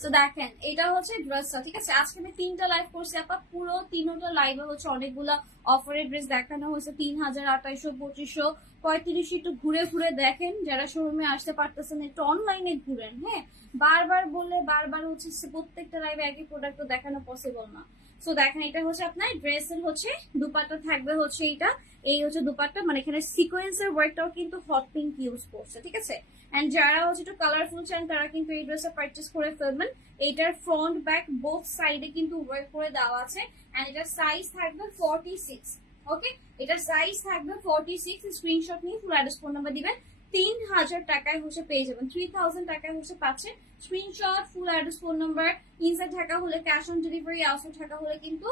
তো দেখেন এটা হচ্ছে ড্রেসটা, ঠিক আছে। আজকে আমি 3টা লাইভ করছি আপা, পুরো 3টা লাইভে হচ্ছে অনেকগুলা অফারের ড্রেস দেখানো হয়েছে। 3000, 2800, 2500, 3500। একটু ঘুরে ঘুরে দেখেন, যারা শোরুমে আসতে পারতেছেন একটু অনলাইনে ঘুরেন। হ্যাঁ, বারবার বললে বারবার হচ্ছে প্রত্যেকটা লাইভে একই প্রোডাক্ট দেখানো পসিবল না। সো দেখেন এটা হচ্ছে আপনার ড্রেসের হচ্ছে দুপাট্টা থাকবে হচ্ছে এইটা, এই হচ্ছে দুপাট্টা, মানে এখানে সিকোয়েন্সের ওয়ার্কটাও কিন্তু হট পিঙ্ক ইউজ করছে, ঠিক আছে। এন্ড যারা হচ্ছে একটু কালারফুল চান তারা কিন্তু এই ড্রেসটা পারচেজ করে ফেলবেন। এটার ফ্রন্ট ব্যাক বোথ সাইডে কিন্তু ওয়ার্ক করে দেওয়া আছে। এন্ড এটার সাইজ থাকবে 46। ওকে, এটার সাইজ থাকবে 46। স্ক্রিনশট নিয়ে ফুল অ্যাড্রেস ফোন নাম্বার দিবেন। 3000 টাকায় হচ্ছে পেয়ে যাবেন, 3000 টাকায় হচ্ছে পাচ্ছেন। Screenshot, full address, phone number. Inside Dhaka হলে cash on delivery, outside Dhaka হলে কিন্তু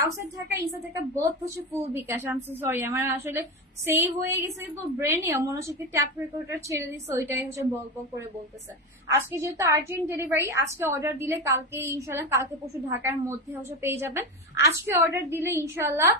outside Dhaka inside Dhaka both হচ্ছে full bKash. I am so sorry, আমার আসলে সেভ হয়ে গেছে তো ব্রেনে, মনে হচ্ছে ট্যাপ রেকর্ডার ছেড়ে দিচ্ছে, ওইটাই হচ্ছে বল বল করে বলতেছে। আজকে যেহেতু আর্জেন্ট ডেলিভারি, আজকে অর্ডার দিলে কালকে ইনশাল্লাহ, কালকে পরশু ঢাকার মধ্যে হচ্ছে পেয়ে যাবেন। আজকে অর্ডার দিলে ইনশাল্লাহ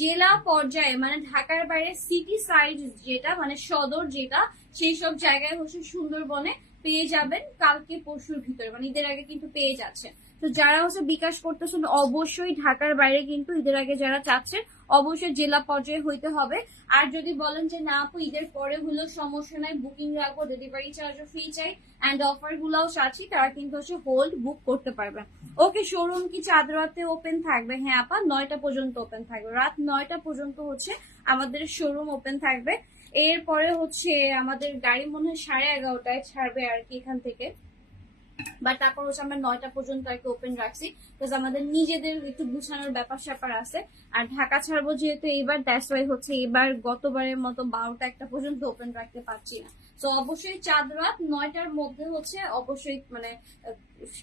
জেলা পর্যায়ে, মানে ঢাকার বাইরে সিটি সাইড যেটা, মানে সদর যেটা, সেই সব জায়গায় হচ্ছে সুন্দরবনে পেয়ে যাবেন কালকে পরশুর ভিতরে, মানে ঈদের আগে কিন্তু পেয়ে যাচ্ছে। তো যারা হচ্ছে বিকাশ করতেছেন অবশ্যই ঢাকার বাইরে কিন্তু ঈদের আগে যারা চাচ্ছেন অবশ্যই জেলা পর্যায়ে হইতে হবে। আর যদি বলেন যে না আপু ঈদের পরে হলেও সমস্যা নাই, বুকিং রাখবো, ডেলিভারি চার্জও ফ্রি চাই অ্যান্ড অফার গুলাও চাচ্ছি, তারা কিন্তু হচ্ছে হোল্ড বুক করতে পারবেন। ওকে, শোরুম কি চাঁদ রাতে ওপেন থাকবে? হ্যাঁ আপা, 9টা পর্যন্ত ওপেন থাকবে, রাত 9টা পর্যন্ত হচ্ছে আমাদের শোরুম ওপেন থাকবে। এরপরে হচ্ছে আমাদের গাড়ি মনে হয় 11:30টায় ছাড়বে আর কি এখান থেকে, বাট তারপর হচ্ছে আমরা 9টা পর্যন্ত আর কি ওপেন রাখছি, বিকজ আমাদের নিজেদের একটু গুছানোর ব্যাপার স্যাপার আছে। আর ঢাকা ছাড়বো যেহেতু এইবার, দ্যাটস ওয়াই হচ্ছে এবার গতবারের মতো 12টা 1টা পর্যন্ত ওপেন রাখতে পারছি না। তো অবশ্যই চাঁদ রাত 9টার মধ্যে হচ্ছে অবশ্যই মানে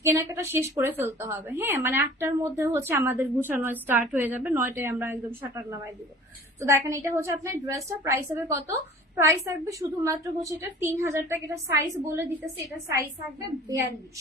কেনাকাটা শেষ করে ফেলতে হবে। হ্যাঁ, মানে 8টার মধ্যে হচ্ছে আমাদের গুছানো স্টার্ট হয়ে যাবে, 9টায় আমরা একদম শাটার নামাই দিব। তো দেখেন এটা হচ্ছে আপনার ড্রেসটা প্রাইস হবে কত? প্রাইস থাকবে শুধুমাত্র হচ্ছে এটা 3000 টাকা। এটা সাইজ বলে দিতেছে, এটা সাইজ থাকবে 42।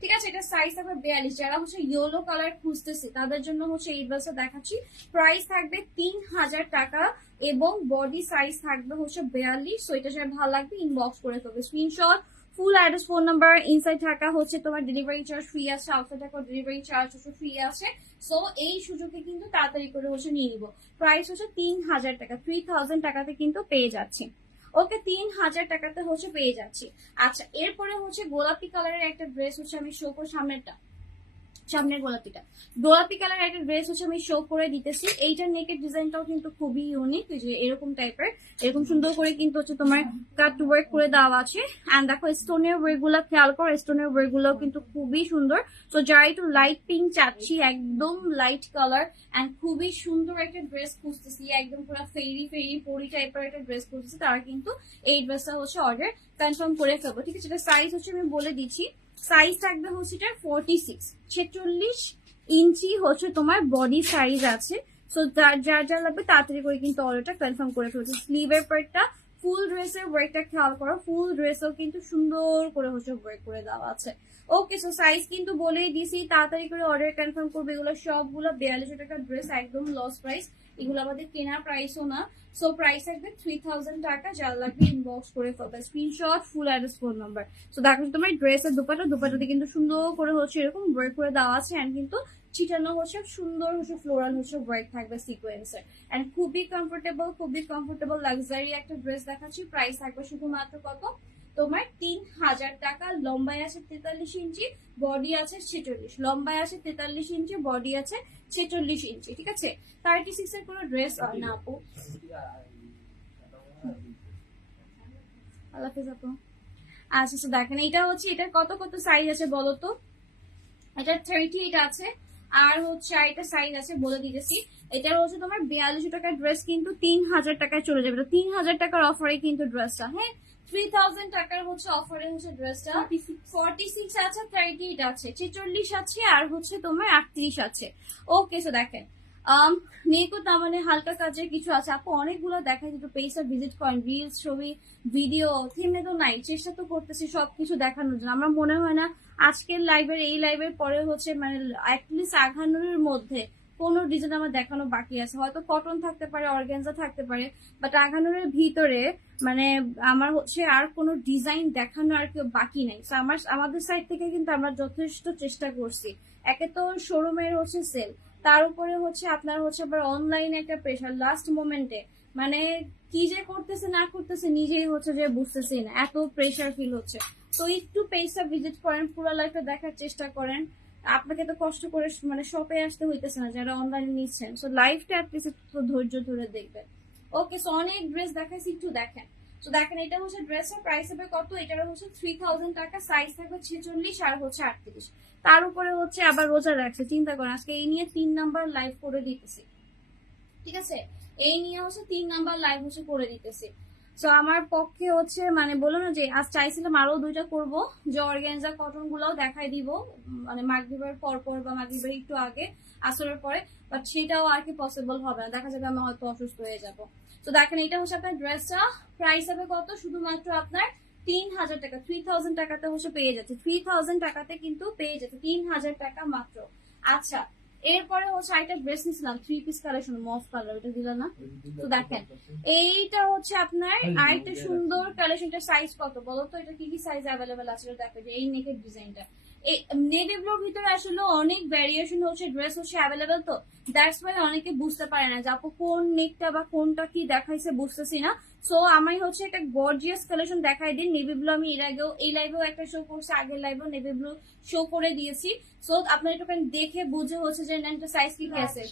ঠিক আছে, এটা সাইজ থাকবে 42। যারা হচ্ছে ইয়েলো কালার খুঁজতেছে তাদের জন্য হচ্ছে এই ড্রেসটা দেখাচ্ছি। প্রাইস থাকবে 3000 টাকা এবং বডি সাইজ থাকবে হচ্ছে 42। সো এটা যারা ভালো লাগবে ইনবক্স করে ফেলবে, screenshot, full address, phone number. Inside Dhaka হচ্ছে তোমার ডেলিভারি চার্জ ফ্রি আছে, আউটসাইড ঢাকা ডেলিভারি চার্জ হচ্ছে ফ্রি আছে। সো এই সুযোগে কিন্তু তাড়াতাড়ি করে হচ্ছে নিয়ে নিব। প্রাইস হচ্ছে 3000 টাকা, 3000 টাকাতে কিন্তু পেয়ে যাচ্ছি। ওকে, 3000 টাকাতে হচ্ছে পেয়ে যাচ্ছি। আচ্ছা, এরপরে হচ্ছে গোলাপি কালারের একটা ড্রেস হচ্ছে আমি শো করব, সামনের গোলাপি কালার একটা ড্রেস হচ্ছে আমি শো করে দিতেছি। এইটার নেকের ডিজাইনটাও কিন্তু খুবই ইউনিক, যে এরকম টাইপের, এরকম সুন্দর করে কিন্তু হচ্ছে তোমার কাট ওয়ার্ক করে দেওয়া আছে। এন্ড দেখো স্টোনের ওয়ার্ক গুলো খেয়াল করো, স্টোনের ওয়ার্ক গুলো কিন্তু খুবই সুন্দর। তো যারা একটু লাইট পিঙ্ক চাচ্ছি, একদম লাইট কালার এন্ড খুবই সুন্দর একটা ড্রেস খুঁজতেছি, একদম পুরো ফেরি পরি টাইপের একটা ড্রেস খুঁজতেছি, তারা কিন্তু এই ড্রেসটা হচ্ছে অর্ডার কনফার্ম করে ফেলবো। ঠিক আছে, এটা সাইজ হচ্ছে আমি বলে দিচ্ছি, সাইজ থাকবে হচ্ছে এটা 46, 46 ইঞ্চি হচ্ছে তোমার বডি সাইজ আছে। সো যা লাগবে তাড়াতাড়ি করে কিন্তু অর্ডারটা কনফার্ম করে ফেলছে। স্লিভের পার্টটা, ফুল ড্রেসের ওয়ার্কটা খেয়াল করো, ফুল ড্রেসও কিন্তু সুন্দর করে হচ্ছে ওয়ার্ক করে দেওয়া আছে। ওকে, সো সাইজ কিন্তু বলেই দিছি, তাড়াতাড়ি করে অর্ডার কনফার্ম করবে। এগুলো সবগুলো 4200 টাকার ড্রেস, একদম লস প্রাইস, এগুলো আমাদের কেনার প্রাইসও না। সো প্রাইস থাকবে 3000 টাকা, যার লাগবে ইনবক্স করে ফেলবে, screenshot, full address, phone number. So দেখো তোমার ড্রেসের দুপাটাতে কিন্তু সুন্দর করে হচ্ছে এরকম ওয়ার্ক করে দেওয়া আছে, এন্ড কিন্তু চিটানো হচ্ছে সুন্দর হচ্ছে ফ্লোরাল হচ্ছে ওয়ার্ক থাকবে সিকোয়েন্সের। এন্ড খুবই কমফোর্টেবল লাক্সারি একটা ড্রেস দেখাচ্ছি। প্রাইস থাকবে শুধুমাত্র কত তোমার 3000 টাকা। লম্বায় আছে 43 ইঞ্চি, বডি আছে 46। লম্বায় আছে 43 ইঞ্চি, বডি আছে 46 ইঞ্চি। ঠিক আছে, 36 এর কোনো ড্রেস না আপু। আল্লাহ হাফেজ আপু। আচ্ছা, দেখেন এটা হচ্ছে, এটার কত সাইজ আছে বলো তো? এটা 38 আছে, আর হচ্ছে আরেকটা সাইজ আছে বলে দিতেছি। এটা হচ্ছে তোমার 4200 টাকার ড্রেস কিন্তু 3000 টাকায় চলে যাবে। তো 3000 টাকার অফারে কিন্তু ড্রেসটা, হ্যাঁ 3000 টাকার হচ্ছে অফারে হচ্ছে ড্রেসটা। 46 আছে, 38 আছে, 46 আছে, আর হচ্ছে তোমার 38 আছে। ওকে, সো দেখেন নেকো তার মানে হালকা কাজের কিছু আছে আপু, অনেকগুলো দেখায়, কিন্তু পেজটা ভিজিট করেন, রিলস, ছবি, ভিডিও থেমে তো নাই, চেষ্টা তো করতেছি সবকিছু দেখানোর জন্য। আমার মনে হয় না আজকের লাইভের, এই লাইভের পরে হচ্ছে মানে অ্যাটলিস্ট 58-এর মধ্যে কোনো ডিজাইন আমার দেখানো বাকি আছে। হয়তো কটন থাকতে পারে, অর্গানজা থাকতে পারে, বাট 58-এর ভিতরে মানে আমার হচ্ছে আর কোনো ডিজাইন দেখানো আর কেউ বাকি নাই। আমাদের সাইড থেকে কিন্তু আমরা যথেষ্ট চেষ্টা করছি। একে তো শোরুমের হচ্ছে সেল, তার উপরে হচ্ছে আপনার হচ্ছে আবার অনলাইনে একটা প্রেশার, লাস্ট মোমেন্টে মানে কি যে করতেছে না করতেছে নিজেই হচ্ছে যে বুঝতেছি না, এত প্রেশার ফিল হচ্ছে। তো একটু পেজটা ভিজিট করেন, পুরো লাইফটা দেখার চেষ্টা করেন। আপনাকে তো কষ্ট করে মানে শপে আসতে হইতেছে না যারা অনলাইনে নিচ্ছেন। সো লাইফটা অ্যাটলিস্ট একটু ধৈর্য ধরে দেখবেন। ওকে, সো অনেক ড্রেস দেখাইছি, একটু দেখেন। তো দেখেন এটা হচ্ছে ড্রেসের প্রাইস হবে কত, এটার হচ্ছে 3000 টাকা, সাইজ থাকবে 46 আর হচ্ছে 38। তার উপরে হচ্ছে আবার রোজা রাখছে, চিন্তা করেন আজকে এই নিয়ে 3 নাম্বার লাইভ করে দিতেছি, ঠিক আছে? এই নিয়ে হচ্ছে 3 নাম্বার লাইভ হচ্ছে করে দিতেছি। তো আমার পক্ষে হচ্ছে মানে বলো না যে আজ চাইছিলাম আরো 2টা করব, যে অর্গানজা কটন গুলাও দেখাই দিব মানে মাগরিবের পর পর বা মাগরিবের একটু আগে, আসরের পরে, বাট সেটাও আর কি পসিবল হবে না, দেখা যাবে আমি হয়তো অসুস্থ হয়ে যাব। তো দেখেন এটা হচ্ছে আপনার ড্রেসটা প্রাইস হবে কত, শুধুমাত্র আপনার 3000 টাকা, 3000 টাকাতে হচ্ছে পেয়ে যাচ্ছে, 3000 টাকাতে কিন্তু পেয়ে যাচ্ছে 3000 টাকা মাত্র। আচ্ছা, এরপরে হচ্ছে আরেকটা ড্রেস নিছিলাম 3 পিস কালেকশন, মফ কালার, ওটা দিলা না? তো দেখেন এইটা হচ্ছে আপনার আরেকটা সুন্দর কালেকশনটা, সাইজ কত বলো তো, এটা কি কি সাইজ অ্যাভেলেবেল আছে দেখো, যে এই নেকের ডিজাইনটা, এই নেভি ব্লুর ভিতরে আসলে অনেক ভ্যারিয়েশন হচ্ছে ড্রেস হচ্ছে অ্যাভেলেবেল, তো দ্যাটস ওয়াই অনেকে বুঝতে পারে না যে আপু কোন নেকটা বা কোনটা কি দেখাইছে বুঝতেছি না। সো আমি হচ্ছে একটা গর্জিয়াস কালেকশন দেখাই দিন। নেভি ব্লু আমি এর আগেও এই লাইভেও একটা শো করছি, আগের লাইভেও নেভি ব্লু শো করে দিয়েছি। সো আপনার একটু দেখে বুঝে হচ্ছে যে সাইজ কি কি আছে।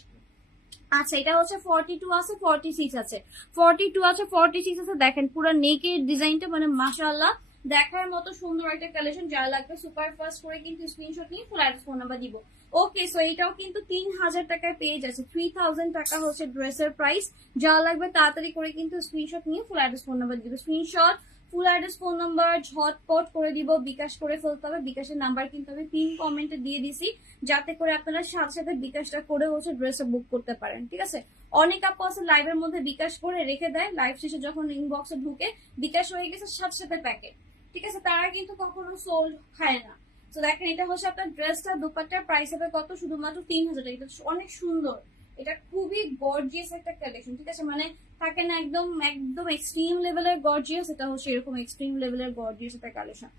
আচ্ছা, এটা হচ্ছে 42 আছে, 46 আছে, 42 আছে, 46 আছে। দেখেন পুরো নেকের ডিজাইনটা মানে মাশাআল্লাহ দেখার মতো সুন্দর একটা কালেকশন। যারা লাগবে সুপার ফাস্ট করে কিন্তু স্ক্রিনশট নিয়ে ফুল অ্যাড্রেস ফোন নাম্বার দিব। ওকে, সো এটাও কিন্তু 3000 টাকায় পেয়ে যাচ্ছে, 3000 টাকা হচ্ছে ড্রেসের প্রাইস। যারা লাগবে তাড়াতাড়ি করে কিন্তু স্ক্রিনশট নিয়ে ফুল অ্যাড্রেস ফোন নাম্বার দিব, screenshot full address phone number ঝটপট করে দিব, বিকাশ করে ফেলতে হবে। বিকাশের নাম্বার কিন্তু আমি পিন কমেন্টে দিয়ে দিছি, যাতে করে আপনারা সাথে সাথে বিকাশটা করে হচ্ছে ড্রেসটা বুক করতে পারেন, ঠিক আছে? অনেক আপু আছে লাইভের মধ্যে বিকাশ করে রেখে দেয়, লাইভ শেষে যখন ইনবক্সে ঢুকে বিকাশ হয়ে গেছে সাথে সাথে প্যাকেট, ঠিক আছে? তারা কিন্তু কখনো সোল্ড খায় না। তো দেখেন এটা হচ্ছে আপনার ড্রেসটা, দুপাট্টার প্রাইস হবে কত, শুধুমাত্র 3000 টাকা। এটা অনেক সুন্দর, এটা খুবই গর্জিয়াস একটা কালেকশন, ঠিক আছে? মানে থাকে না একদম একদম এক্সট্রিম লেভেলের গর্জিয়াস, এটা হচ্ছে এরকম এক্সট্রিম লেভেলের গর্জিয়াস একটা কালেকশন।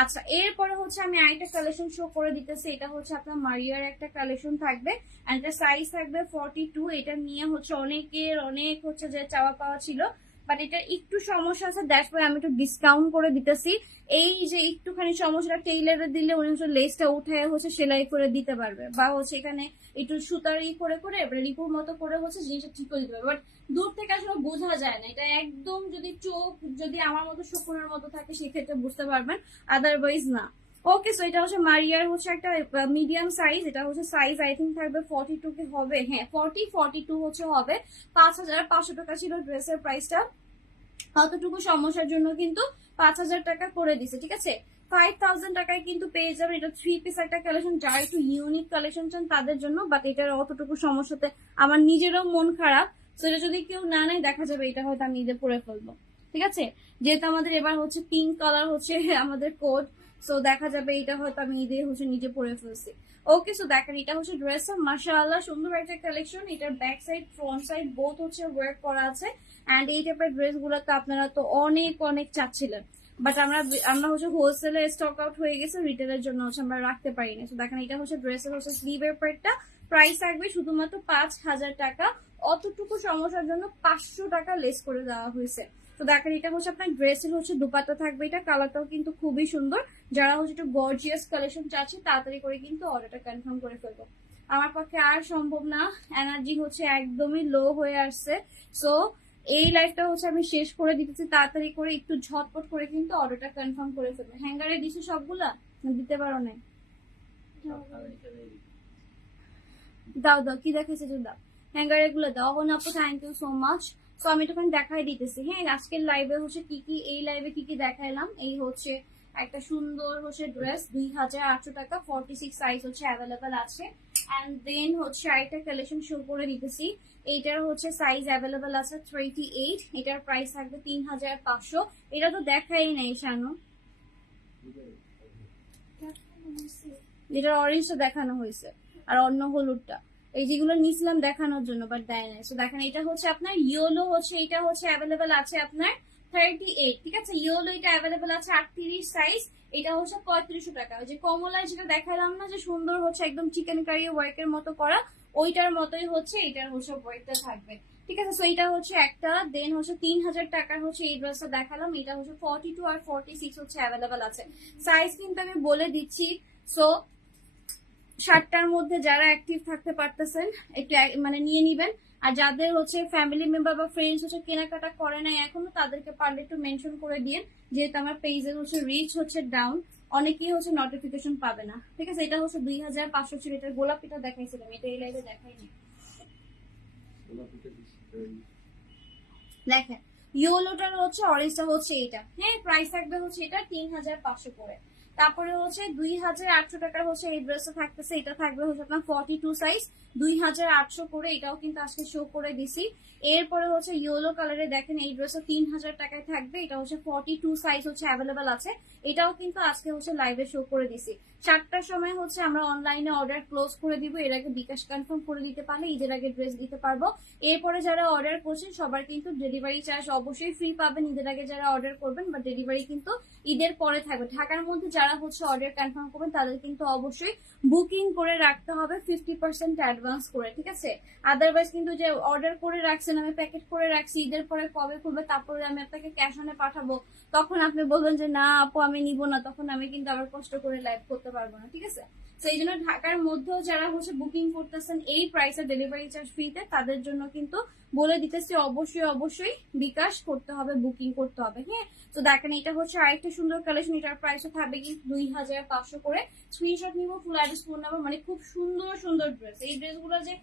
আচ্ছা, এরপরে হচ্ছে আমি আরেকটা কালেকশন শো করে দিতেছি। এটা হচ্ছে আপনার মারিয়ার একটা কালেকশন থাকবে, এন্ড এটা সাইজ থাকবে 42। এটা নিয়ে হচ্ছে অনেকের অনেক হচ্ছে যে চাওয়া পাওয়া ছিল, বাট এটা একটু সমস্যা আছে, দ্যাটস ওয়াই আমি একটু ডিসকাউন্ট করে দিতেছি। এই যে একটুখানি সমস্যাটা, টেইলারে দিলে উনি হচ্ছে লেসটা উঠায় হচ্ছে সেলাই করে দিতে পারবে, বা হচ্ছে এখানে একটু সুতার করে করে রিপুর মতো করে হচ্ছে জিনিসটা ঠিক করে দিতে পারবে, বাট দূর থেকে আসলে বোঝা যায় না। এটা একদম যদি চোখ যদি আমার মতো শকুনের মতো থাকে সেক্ষেত্রে বুঝতে পারবেন, আদারওয়াইজ না। ওকে, সো এটা হচ্ছে মারিয়ার হচ্ছে একটা মিডিয়াম সাইজ। এটা হচ্ছে সাইজ আই থিঙ্ক থাকবে 42 কি হবে, হ্যাঁ 42 হচ্ছে হবে। 5500 টাকা ছিল ড্রেসের প্রাইসটা, অতটুকু সমস্যার জন্য কিন্তু 5000 টাকা করে দিছে, ঠিক আছে? 5000 টাকায় কিন্তু পেয়ে যাবেন। এটা 3 পিস একটা কালেকশন, যারা একটু ইউনিক কালেকশন চান তাদের জন্য, বাট এটার অতটুকু সমস্যাতে আমার নিজেরও মন খারাপ। সেটা যদি কেউ না নেয় দেখা যাবে এটা হয়তো আমি ঈদে পরে ফেলবো, ঠিক আছে? যেহেতু আমাদের এবার হচ্ছে পিঙ্ক কালার হচ্ছে আমাদের কোড, সো দেখা যাবে এটা হয়তো আমি ঈদে হচ্ছে নিজে পরে ফেলছি। ওকে, সো দেখেন এটা হচ্ছে ড্রেস, মাশাআল্লাহ সুন্দর একটা কালেকশন। এটার back side front side both হচ্ছে ওয়ার্ক করা আছে, এন্ড এই টাইপের ড্রেস গুলো তো আপনারা তো অনেক অনেক চাচ্ছিলেন, বাট আমরা হচ্ছে হোলসেলে স্টক আউট হয়ে গেছে, রিটেলের জন্য হচ্ছে আমরা রাখতে পারিনি। তো দেখেন এটা হচ্ছে ড্রেসের হচ্ছে স্লিভের পার্টটা, প্রাইস থাকবে শুধুমাত্র 5000 টাকা। অতটুকু সমস্যার জন্য 500 টাকা লেস করে দেওয়া হয়েছে। তো দেখেন এটা হচ্ছে আপনার ড্রেসের হচ্ছে দুপাট্টা থাকবে, এটা কালারটাও কিন্তু খুবই সুন্দর। যারা হচ্ছে একটু গর্জিয়াস কালেকশন চাচ্ছে তাড়াতাড়ি করে কিন্তু অর্ডারটা কনফার্ম করে ফেলবো, আমার পক্ষে আর সম্ভব না, এনার্জি হচ্ছে একদমই লো হয়ে আসছে। সো এই লাইফটা হচ্ছে আমি শেষ করে দিতেছি, তাড়াতাড়ি করে একটু ঝটপট করে কিন্তু অর্ডারটা কনফার্ম করে ফেলবে। হ্যাঙ্গারে দিছো সবগুলা, দিতে পারো না? দাও দাও, কি দেখাইছে যে দাও, হ্যাঙ্গারে গুলো দাও। অহন আপু thank you so much. So আমি তখন দেখাই দিতেছি, হ্যাঁ আজকের লাইভে হচ্ছে কি কি, এই লাইভে কি কি দেখাইলাম। এই হচ্ছে একটা সুন্দর হচ্ছে ড্রেস 2800 টাকা, 46 সাইজ হচ্ছে অ্যাভেলেবেল আছে। এন্ড দেন হচ্ছে আরেকটা কালেকশন শো করে দিতেছি, এইটার হচ্ছে সাইজ অ্যাভেলেবেল আছে 38। এটার প্রাইস থাকবে 3500। এটা তো দেখাই নাই শানু, যেটা অরেঞ্জটা দেখানো হয়েছে আর অন্য হলুদটা, এই যেগুলো নিছিলাম দেখানোর জন্য বাট দেয় নাই। সো দেখেন এটা হচ্ছে আপনার ইয়েলো হচ্ছে, এটা হচ্ছে অ্যাভেলেবেল আছে আপনার 38, ঠিক আছে? ইয়েলো এটা অ্যাভেলেবেল আছে 38 সাইজ। এটা হচ্ছে 3500 টাকা। ওই যে কমলায় যেটা দেখালাম না যে সুন্দর হচ্ছে একদম চিকেন কারি ওয়ার্কের মতো করা, ওইটার মতোই হচ্ছে এটার হচ্ছে ওয়ার্কটা থাকবে, ঠিক আছে? সো এটা হচ্ছে একটা। দেন হচ্ছে 3000 টাকার হচ্ছে এই ড্রেসটা দেখালাম, এটা হচ্ছে 42 আর 46 হচ্ছে অ্যাভেলেবেল আছে। সাইজ কিন্তু আমি বলে দিচ্ছি। সো 60টার মধ্যে যারা অ্যাক্টিভ থাকতে পারতেছেন একটু মানে নিয়ে নিবেন, আর যাদের হচ্ছে ফ্যামিলি মেম্বার বা ফ্রেন্ডস হচ্ছে কেনাকাটা করে নাই এখনো, তাদেরকে পারলে একটু মেনশন করে দিয়ে, যেহেতু আমার পেজের হচ্ছে রিচ হচ্ছে ডাউন, অনেকেই হচ্ছে নোটিফিকেশন পাবে না। ঠিক আছে, এটা হচ্ছে 2500 ছিল, এটার গোলাপিটা দেখাইছিলাম, এটা এই লাইভে দেখাইনি। দেখেন ইয়েলোটার হচ্ছে অরেঞ্জটা হচ্ছে এটা, হ্যাঁ প্রাইস থাকবে হচ্ছে এটা 3500 করে। তারপরে হচ্ছে 2800 টাকার হচ্ছে এই ড্রেসটা থাকতেছে, এটা থাকবে হচ্ছে আপনার 42 সাইজ, 2800 করে, এটাও কিন্তু আজকে শো করে দিছি। এরপরে হচ্ছে ইয়েলো কালারে দেখেন এই ড্রেসটা 3000 টাকায় থাকবে, এটা হচ্ছে 42 সাইজ হচ্ছে অ্যাভেলেবেল আছে, এটাও কিন্তু আজকে হচ্ছে লাইভে শো করে দিছি। 4টার সময় হচ্ছে আমরা অনলাইনে অর্ডার ক্লোজ করে দিব, এর আগে বিকাশ কনফার্ম করে দিতে পারলে ঈদের আগে ড্রেস দিতে পারবো। এরপরে যারা অর্ডার করছেন সবার কিন্তু ডেলিভারি চার্জ অবশ্যই ফ্রি পাবেন ঈদের আগে যারা অর্ডার করবেন, বা ডেলিভারি কিন্তু ঈদের পরে থাকবে। ঢাকার মধ্যে যারা হচ্ছে অর্ডার কনফার্ম করবেন তাদের কিন্তু অবশ্যই বুকিং করে রাখতে হবে 50% অ্যাডভান্স করে, ঠিক আছে? আদারওয়াইজ কিন্তু যে অর্ডার করে রাখছেন, আমি প্যাকেট করে রাখছি, ঈদের পরে কবে খুলবে তারপরে আমি আপনাকে ক্যাশ অনে পাঠাবো, তখন আপনি বলবেন যে না আপু আমি নিব না, তখন আমি কিন্তু আবার কষ্ট করে লাইভ করতে পারবো না, ঠিক আছে? সেই জন্য ঢাকার মধ্যেও যারা হচ্ছে বুকিং করতেছেন এই প্রাইসে ডেলিভারি চার্জ ফ্রিতে, তাদের জন্য কিন্তু বলে দিতেছি অবশ্যই অবশ্যই বিকাশ করতে হবে, বুকিং করতে হবে, হ্যাঁ? তো দেখেন এটা হচ্ছে আরেকটা সুন্দর কালেকশন, এটার প্রাইসও থাকবে কি 2500 করে। স্ক্রিনশট নিব, ফুল অ্যাড্রেস, ফোন নাম্বার, মানে খুব সুন্দর সুন্দর ড্রেস, এই ড্রেসগুলো যে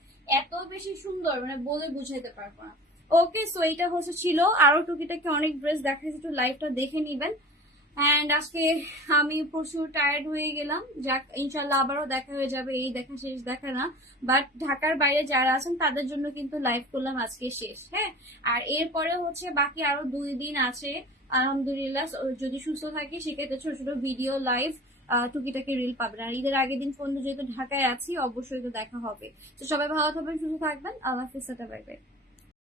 এত বেশি সুন্দর মানে বলে বুঝাইতে পারবো না। ওকে, সো এটা হচ্ছে ছিল, আরো টুকিটাকি অনেক ড্রেস দেখাচ্ছি, একটু লাইভটা দেখে নিবেন। অ্যান্ড আজকে আমি প্রচুর টায়ার্ড হয়ে গেলাম, যাক ইনশাল্লাহ আবারও দেখা হয়ে যাবে, এই দেখা শেষ দেখা না, বাট ঢাকার বাইরে যারা আছেন তাদের জন্য কিন্তু লাইভ করলাম আজকে শেষ, হ্যাঁ? আর এরপরে হচ্ছে বাকি আরো 2 দিন আছে আলহামদুলিল্লাহ, যদি সুস্থ থাকি সেক্ষেত্রে ছোট ছোট ভিডিও লাইভ টুকিটাকি রিল পাবেন। আর ঈদের আগের দিন পর্যন্ত যেহেতু ঢাকায় আছি অবশ্যই তো দেখা হবে। তো সবাই ভালো থাকবেন, সুস্থ থাকবেন, আল্লাহ হাফিজ, বাই বাই।